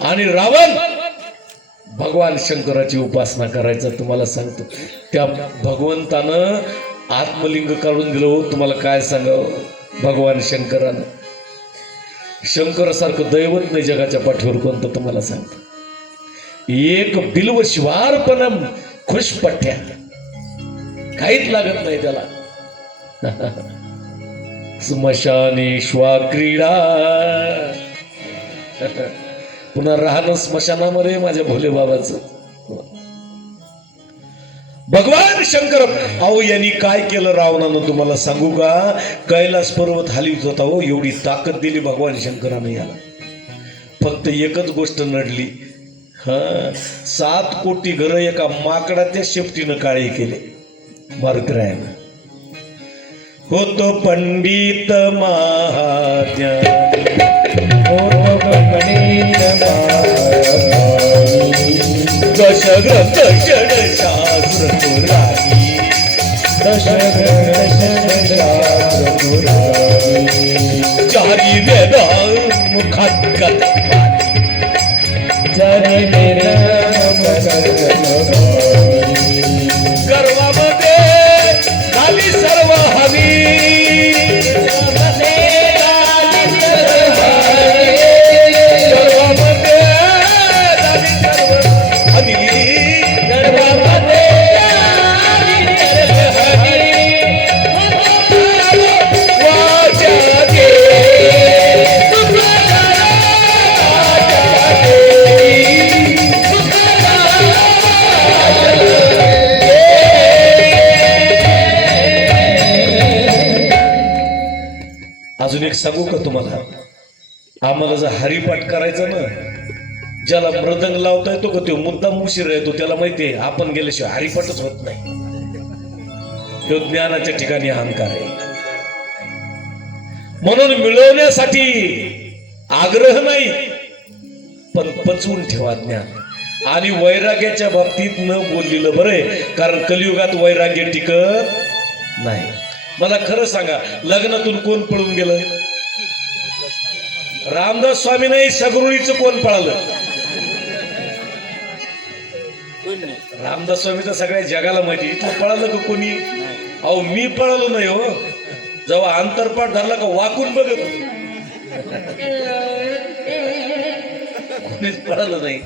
आणि रावण भगवान शंकराची उपासना करायचा. तुम्हाला सांगतो, त्या भगवंतानं आत्मलिंग काढून दिलं. तुम्हाला काय सांगावं, भगवान शंकरानं. शंकरासारखं दैवत नाही जगाच्या पाठीवर कोणतं, तुम्हाला सांगतो. एक बिल्व शिवार्पणम खुशपट्ट्या, काहीच लागत नाही त्याला. स्मशानेश्वा क्रीडा. पुन्हा राहणं स्मशानामध्ये माझ्या भोले बाबाचं. भगवान शंकर, अहो यांनी काय केलं रावणानं तुम्हाला सांगू का? कैलास पर्वत हलवीत होता हो, एवढी ताकद दिली भगवान शंकरानं याला. फक्त एकच गोष्ट नडली. 7 कोटी घर एका माकडाच्या शेपटीनं काळे केले मारुतीरायानं. होतो पंडित महाज्ञानी, होतो पंडित महाज्ञानी, दशग्रंथ षडशास्त्र पुराणी, दशग्रंथ षडशास्त्र पुराणी, चारी वेद मुखात कथावाणी, चारी वेद मुखात कथावाणी, गर्वामध्ये झाली सर्व हवी, अजून एक सांगू का तुम्हाला? आम्हाला जर हरिपाठ करायचं ना, ज्याला मृदंग लावता येतो का तो मुद्दाम उशीर येतो, त्याला माहितीये आपण गेल्याशिवाय हरिपाठच होत नाही. हे ज्ञानाच्या ठिकाणी अहंकार आहे. म्हणून मिळवण्यासाठी आग्रह नाही, पण पचवून ठेवा ज्ञान. आणि वैराग्याच्या बाबतीत न बोललेलं बरं, कारण कलियुगात वैराग्य टिकत नाही. मला खरं सांगा, लग्नातून कोण पळून गेलं? रामदास स्वामी नाही, सगरुळीचं कोण पळालं? रामदास स्वामी तर सगळ्या जगाला माहिती. इथलं पळालं का कोणी? अहो मी पळालो नाही हो. जेव्हा अंतरपाठ धरला का वाकून बघत कोणीच पळालं नाही.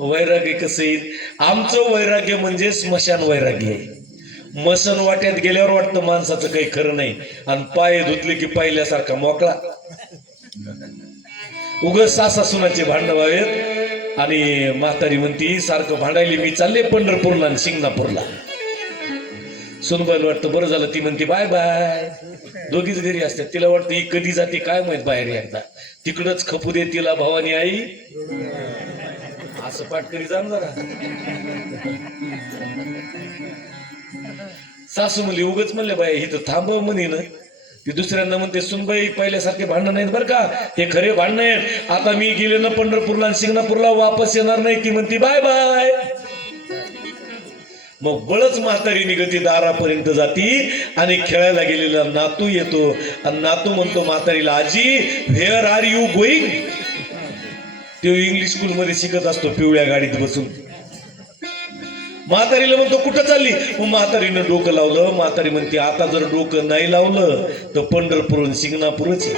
वैराग्य कसं येईल? आमचं वैराग्य म्हणजे स्मशान वैराग्य आहे. मसन वाट्यात गेल्यावर वाटतं माणसाचं काही खरं नाही, आणि पाय धुतले की पाहिल्यासारखा मोकळा. उगाच सासा सुनाचे भांडण व्हावेत आणि म्हातारी म्हणती सारखं भांडायली, मी चालले पंढरपूरला आणि शिंगणापूरला. सुनबाईला वाटतं बरं झालं, ती म्हणते बाय बाय. दोघीच घरी असतात. तिला वाटतं ही कधी जाते काय माहित बाहेर, एकदा तिकडच खपू दे तिला भवानी आई. असं पाठ करी जाण जरा. सासू म्हणली, उगच म्हणले बाई इथं थांबव म्हणे ना. ती दुसऱ्यांना म्हणते, सुनबाई पहिल्यासारखे भांडण नाहीत बरं का, हे खरे भांडण आहेत. आता मी गेले ना पंढरपूरला आणि शिंगणापूरला, वापस येणार नाही. ती म्हणती बाय बाय. मग बळच म्हातारी निघती, दारापर्यंत जाती आणि खेळायला गेलेला नातू येतो आणि नातू म्हणतो म्हातारीला, आजी व्हेअर आर यू गोईंग? तो इंग्लिश स्कूल मध्ये शिकत असतो, पिवळ्या गाडीत बसून. म्हातारीला म्हणतो कुठं चालली? मग म्हातारीनं डोकं लावलं. म्हातारी म्हणते, आता जर डोकं नाही लावलं तर पंढरपूर शिंगणापूरच आहे.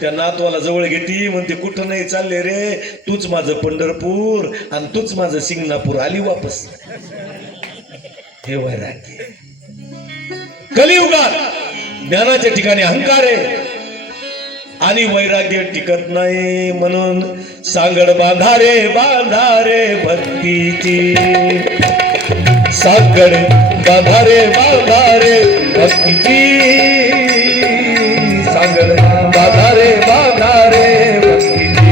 त्या नातवाला जवळ घेती, म्हणते कुठं नाही चालले रे, तूच माझं पंढरपूर आणि तूच माझं शिंगणापूर. आली वापस. हे वैराग्य. कलियुगात ज्ञानाच्या ठिकाणी अहंकार आहे आणि वैराग्य टिकत नाही. म्हणून सांगड बांधारे बांधारे भक्तीची, सांगड बांधारे बांधारे भक्तीची, सांगड बांधारे बांधारे भक्तीची.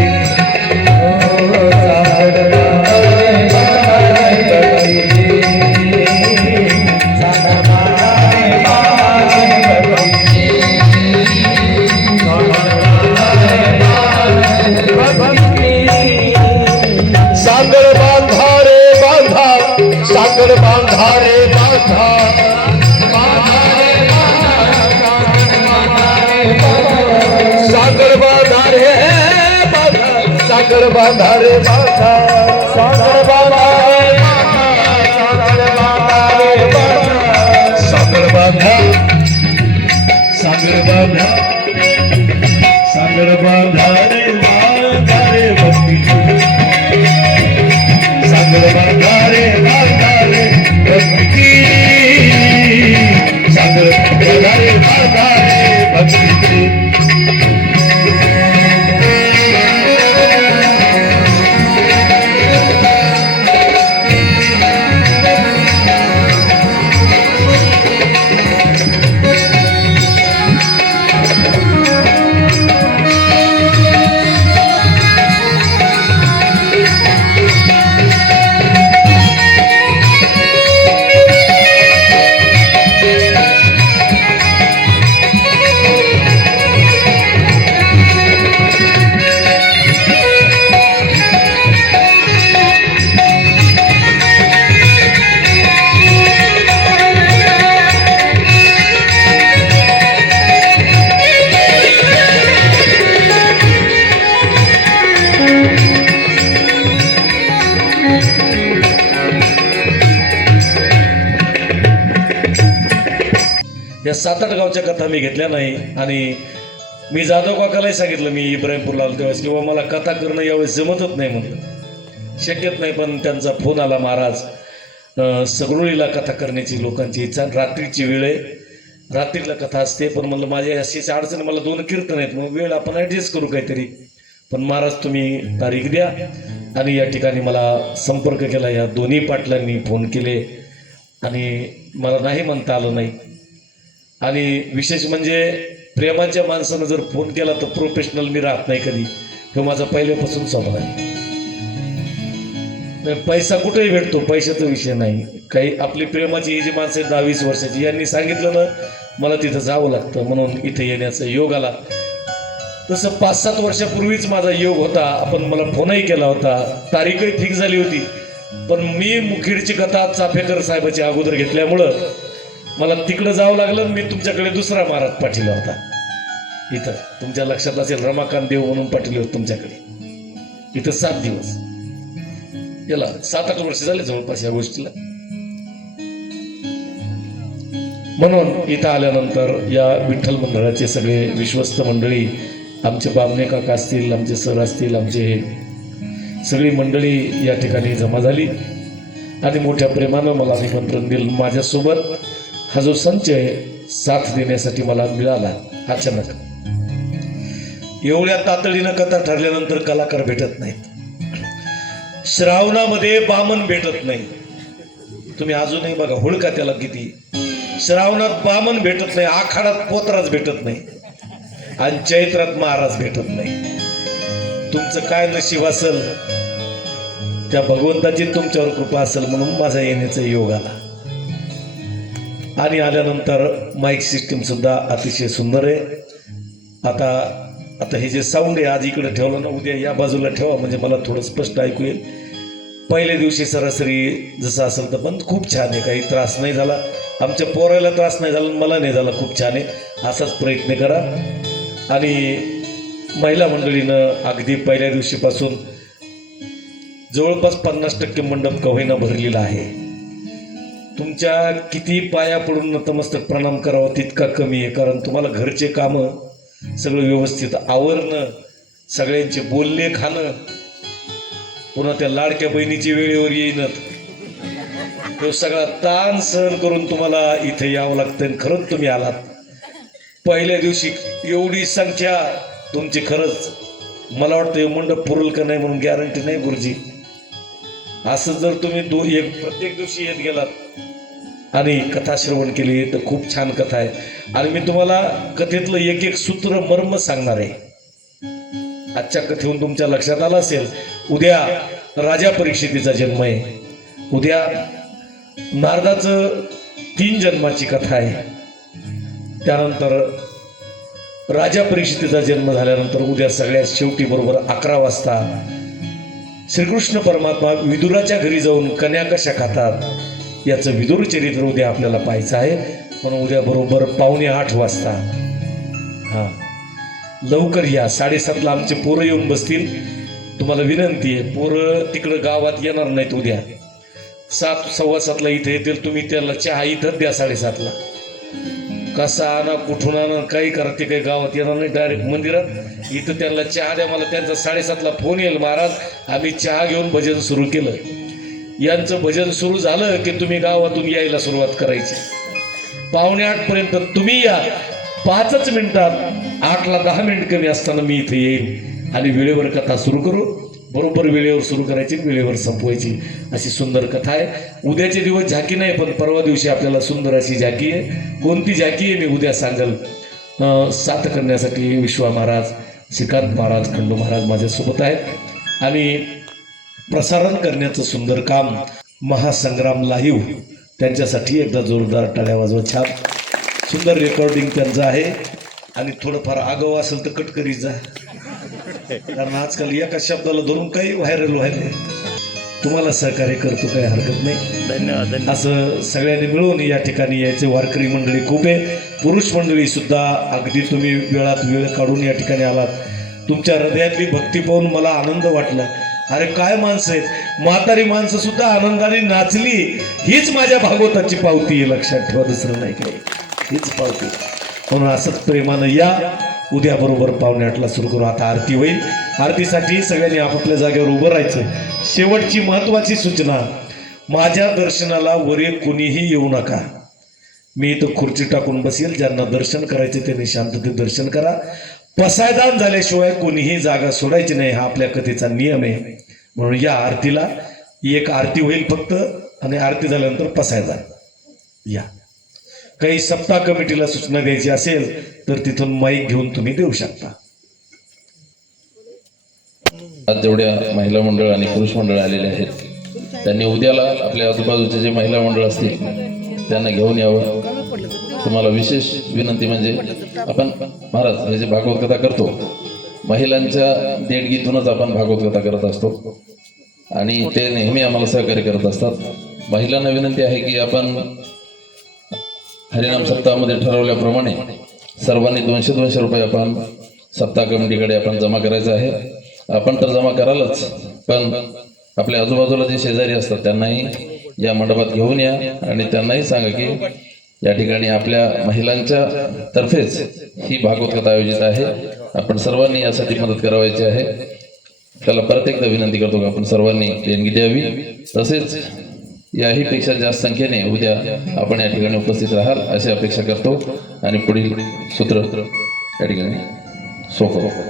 सांगड बांधारे बांधा, सांगड बांधारे बांधा, सांगड बांधारे बांधा, सांगड बांधारे बांधा, सांगड बांधारे सांगड बांधा, सांगड बांधा, सांगड बांधारे बांधारे भक्ती. 7-8 गावच्या कथा मी घेतल्या नाही. आणि मी जाधव काकालाही सांगितलं, मी इब्राहिमपूरला आलो त्यावेळेस, किंवा मला कथा करणं यावेळेस जमतच नाही म्हणलं, शक्यत नाही. पण त्यांचा फोन आला, महाराज सगळोळीला कथा करण्याची लोकांची इच्छा, रात्रीची वेळ आहे, रात्रीला कथा असते. पण म्हणलं माझी अशी अडचण, मला 2 कीर्तन आहेत, मग वेळ आपण ॲडजस्ट करू काहीतरी. पण महाराज तुम्ही तारीख द्या. आणि या ठिकाणी मला संपर्क केला, या दोन्ही पाटलांनी फोन केले आणि मला नाही म्हणता आलं नाही. आणि विशेष म्हणजे प्रेमाच्या माणसानं जर फोन केला तर प्रोफेशनल मी राहत नाही कधी, हे माझा पहिल्यापासून स्वभाव आहे. पैसा कुठेही भेटतो, पैशाचा विषय नाही काही. आपली प्रेमाची ही जी माणसं आहेत 10-20 वर्षाची, यांनी सांगितलं ना मला तिथं जावं लागतं, म्हणून इथे येण्याचा योग आला. तसं 5-7 वर्षापूर्वीच माझा योग होता. आपण मला फोनही केला होता, तारीखही फिक्स झाली होती. पण मी मुखेडची कथा चाफेकर साहेबाची अगोदर घेतल्यामुळं मला तिकडं जावं लागलं. मी तुमच्याकडे दुसरा महाराज पाठवला होता इथं, तुमच्या लक्षात असेल, रमाकांत देव म्हणून पाठवले होते तुमच्याकडे इथं 7 दिवस. याला 7-8 वर्ष झाले जवळपास या गोष्टीला. म्हणून इथं आल्यानंतर या विठ्ठल मंडळाचे सगळे विश्वस्त मंडळी, आमचे बामणे काका असतील, आमचे सर असतील, आमचे सगळी मंडळी या ठिकाणी जमा झाली आणि मोठ्या प्रेमानं मला निमंत्रण दिलं. माझ्यासोबत हा जो संच आहे साथ देण्यासाठी मला मिळाला अचानक. एवढ्या तातडीनं कथा ठरल्यानंतर कलाकार भेटत नाहीत, श्रावणामध्ये बामन भेटत नाही. तुम्ही अजूनही बघा, हुडका त्याला किती. श्रावणात बामन भेटत नाही, आखाडात पोतराज भेटत नाही आणि चैत्रात महाराज भेटत नाही. तुमचं काय नशीब असेल, त्या भगवंताची तुमच्यावर कृपा असेल म्हणून माझा येण्याचा योग आला. आणि आल्यानंतर माईक सिस्टीम सुद्धा अतिशय सुंदर आहे. आता हे जे साऊंड आहे आज इकडे ठेवलं ना, उद्या या बाजूला ठेवा म्हणजे मला थोडं स्पष्ट ऐकू येईल. पहिल्या दिवशी सरासरी जसं असेल तर, पण खूप छान आहे, काही त्रास नाही झाला. आमच्या पोराला त्रास नाही झाला, मला नाही झाला, खूप छान आहे. असाच प्रयत्न करा. आणि महिला मंडळीनं अगदी पहिल्या दिवशीपासून जवळपास 50% मंडप कव्हेना भरलेला आहे. तुमच्या किती पाया पडून नतमस्तक प्रणाम करावं तितका कमी आहे, कारण तुम्हाला घरचे कामं सगळं व्यवस्थित आवरणं, सगळ्यांचे बोलले खाणं, पुन्हा त्या लाडक्या बहिणीची वेळेवर येईन, तो सगळा ताण सहन करून तुम्हाला इथे यावं लागतं. आणि खरंच तुम्ही आलात पहिल्या दिवशी. एवढी संख्या तुमची, खरंच मला वाटतं मंडप पुरल का नाही म्हणून गॅरंटी नाही गुरुजी. असं जर तुम्ही प्रत्येक दिवशी येत गेलात आणि कथा श्रवण केली तर खूप छान कथा आहे. आणि मी तुम्हाला कथेतलं एक सूत्र मर्म सांगणार आहे. आजच्या कथेहून तुमच्या लक्षात आलं असेल, उद्या राजा परीक्षितीचा जन्म आहे. उद्या नारदाचं 3 जन्माची कथा आहे. त्यानंतर राजा परीक्षितीचा जन्म झाल्यानंतर उद्या सगळ्यात शेवटी बरोबर 11 वाजता श्रीकृष्ण परमात्मा विदुराच्या घरी जाऊन कन्या कशा खातात याचं विदुर चरित्र उद्या आपल्याला पाहायचं आहे. पण उद्या बरोबर 7:45 वाजता, हां लवकर या. 7:30ला आमचे पोरं येऊन बसतील. तुम्हाला विनंती आहे, पोरं तिकडं गावात येणार नाहीत उद्या. 7:15 इथे येतील. तुम्ही त्याला चहा इथंच द्या 7:30ला. कसा आणा, कुठून आणा, काही करा, ते काही गावात येणार नाही, डायरेक्ट मंदिरात इथं त्यांना चहा द्या. मला त्यांचा 7:30ला फोन येईल, महाराज आम्ही चहा घेऊन भजन सुरू केलं. यांचं भजन सुरू झालं की तुम्ही गावातून यायला सुरुवात करायची. 7:45 पर्यंत तुम्ही या. 5च मिनिटात, 8ला 10 मिनिट कमी असताना मी इथे येईल आणि वेळेवर कथा सुरू करू. बरोबर वेळेवर सुरू करायची, वेळेवर संपवायची, अशी सुंदर कथा आहे. उद्याचे दिवस झाकी नाही, पण परवा दिवशी आपल्याला सुंदर अशी झाकी आहे. कोणती झाकी आहे मी उद्या सांगेल. साथ करण्यासाठी विश्वा महाराज, श्रीकांत महाराज, खंडू महाराज माझ्यासोबत आहेत. आणि प्रसारण करण्याचं सुंदर काम महासंग्राम लाईव्ह, त्यांच्यासाठी एकदा जोरदार टाळ्या वाजवा. छान सुंदर रेकॉर्डिंग त्यांचं आहे. आणि थोडंफार आगाऊ असेल तर कट करीत जा, कारण आजकाल एका शब्दाला धरून काही व्हायरल व्हायला. तुम्हाला सहकार्य करतो, काही हरकत नाही. धन्यवाद. असं सगळ्यांनी मिळून या ठिकाणी यायचे. वारकरी मंडळी खूप आहे, पुरुष मंडळी सुद्धा. अगदी तुम्ही वेळात वेळ काढून या ठिकाणी आलात. तुमच्या हृदयातली भक्ती पाहून मला आनंद वाटला. अरे काय माणसं आहेत, म्हातारी माणसं सुद्धा आनंदाने नाचली. हीच माझ्या भागवताची पावती आहे, लक्षात ठेवा, दुसरं नाही काही. हीच पावते. म्हणून असंच प्रेमानं या. उद्या बरोबर 7:45ला सुरू करू. आता आरती होईल. आरतीसाठी सगळ्यांनी आपापल्या जागेवर उभं राहायचं. शेवटची महत्वाची सूचना, माझ्या दर्शनाला वरे कोणीही येऊ नका. मी इथं खुर्ची टाकून बसेल. ज्यांना दर्शन करायचे त्यांनी शांततेत दर्शन करा. पसायदान झाल्याशिवाय कोणीही जागा सोडायची नाही, हा आपल्या कथेचा नियम आहे. म्हणून या आरतीला एक आरती होईल फक्त, आणि आरती झाल्यानंतर पसायदान. या काही सप्ताह कमिटीला सूचना द्यायची असेल तर तिथून माईक घेऊन तुम्ही देऊ शकता. आज जेवढ्या महिला मंडळ आणि पुरुष मंडळ आलेले आहेत त्यांनी उद्याला आपल्या आजूबाजूचे जे महिला मंडळ असतील त्यांना घेऊन यावं. तुम्हाला विशेष विनंती म्हणजे, आपण महाराज हे जे भागवत कथा करतो, महिलांच्या देणगीतूनच आपण भागवत कथा करत असतो आणि ते नेहमी आम्हाला सहकार्य करत असतात. महिलांना विनंती आहे की आपण हरिनाम सप्ताहामध्ये ठरवल्याप्रमाणे सर्वांनी 200-200 रुपये आपण सप्ताह कमिटीकडे आपण जमा करायचं आहे. आपण तर जमा करालच, पण आपल्या आजूबाजूला जे शेजारी असतात त्यांनाही या मंडपात घेऊन या आणि त्यांनाही सांगा की या ठिकाणी आपल्या महिलांच्या तर्फेच ही भागवत कथा आयोजित आहे. आपण सर्वांनी यासाठी मदत करावायची आहे. त्याला परत एकदा विनंती करतो की आपण सर्वांनी देणगी द्यावी. तसेच याही पेक्षा जास्त संख्येने उद्या आपण या ठिकाणी उपस्थित राहाल अशी अपेक्षा करतो आणि पुढील सूत्र या ठिकाणी सोपवतो.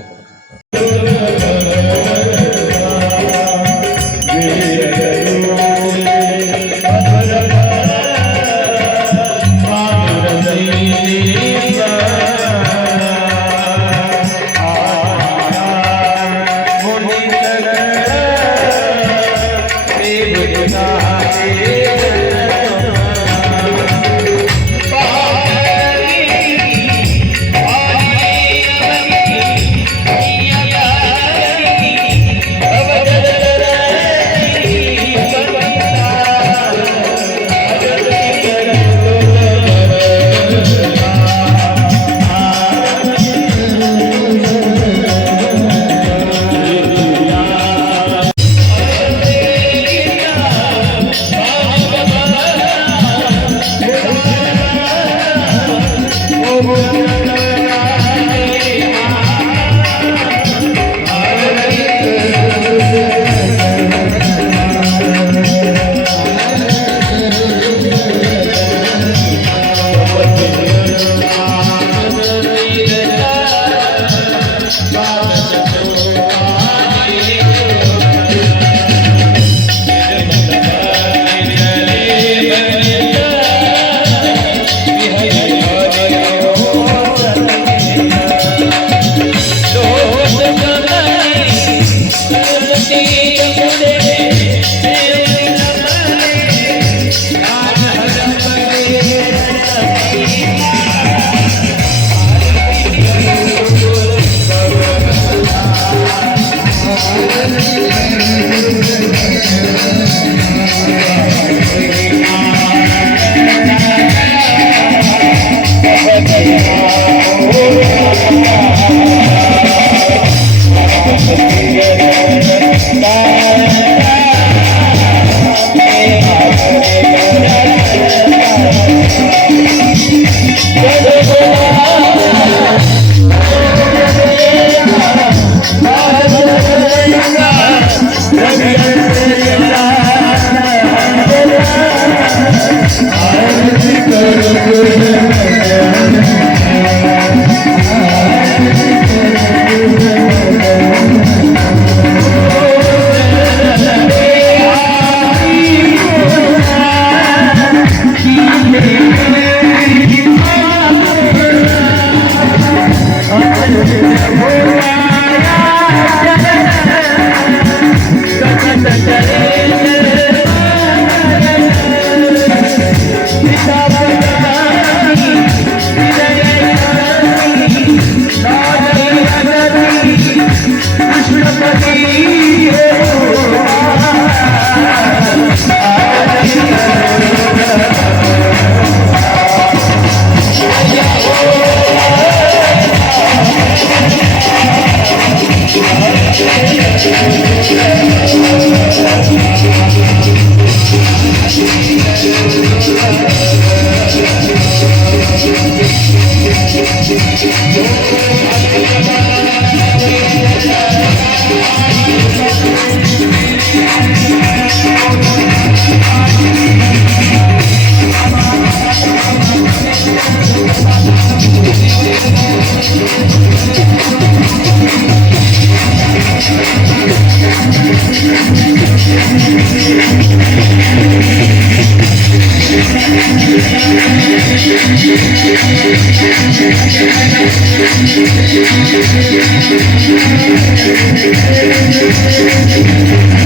Thank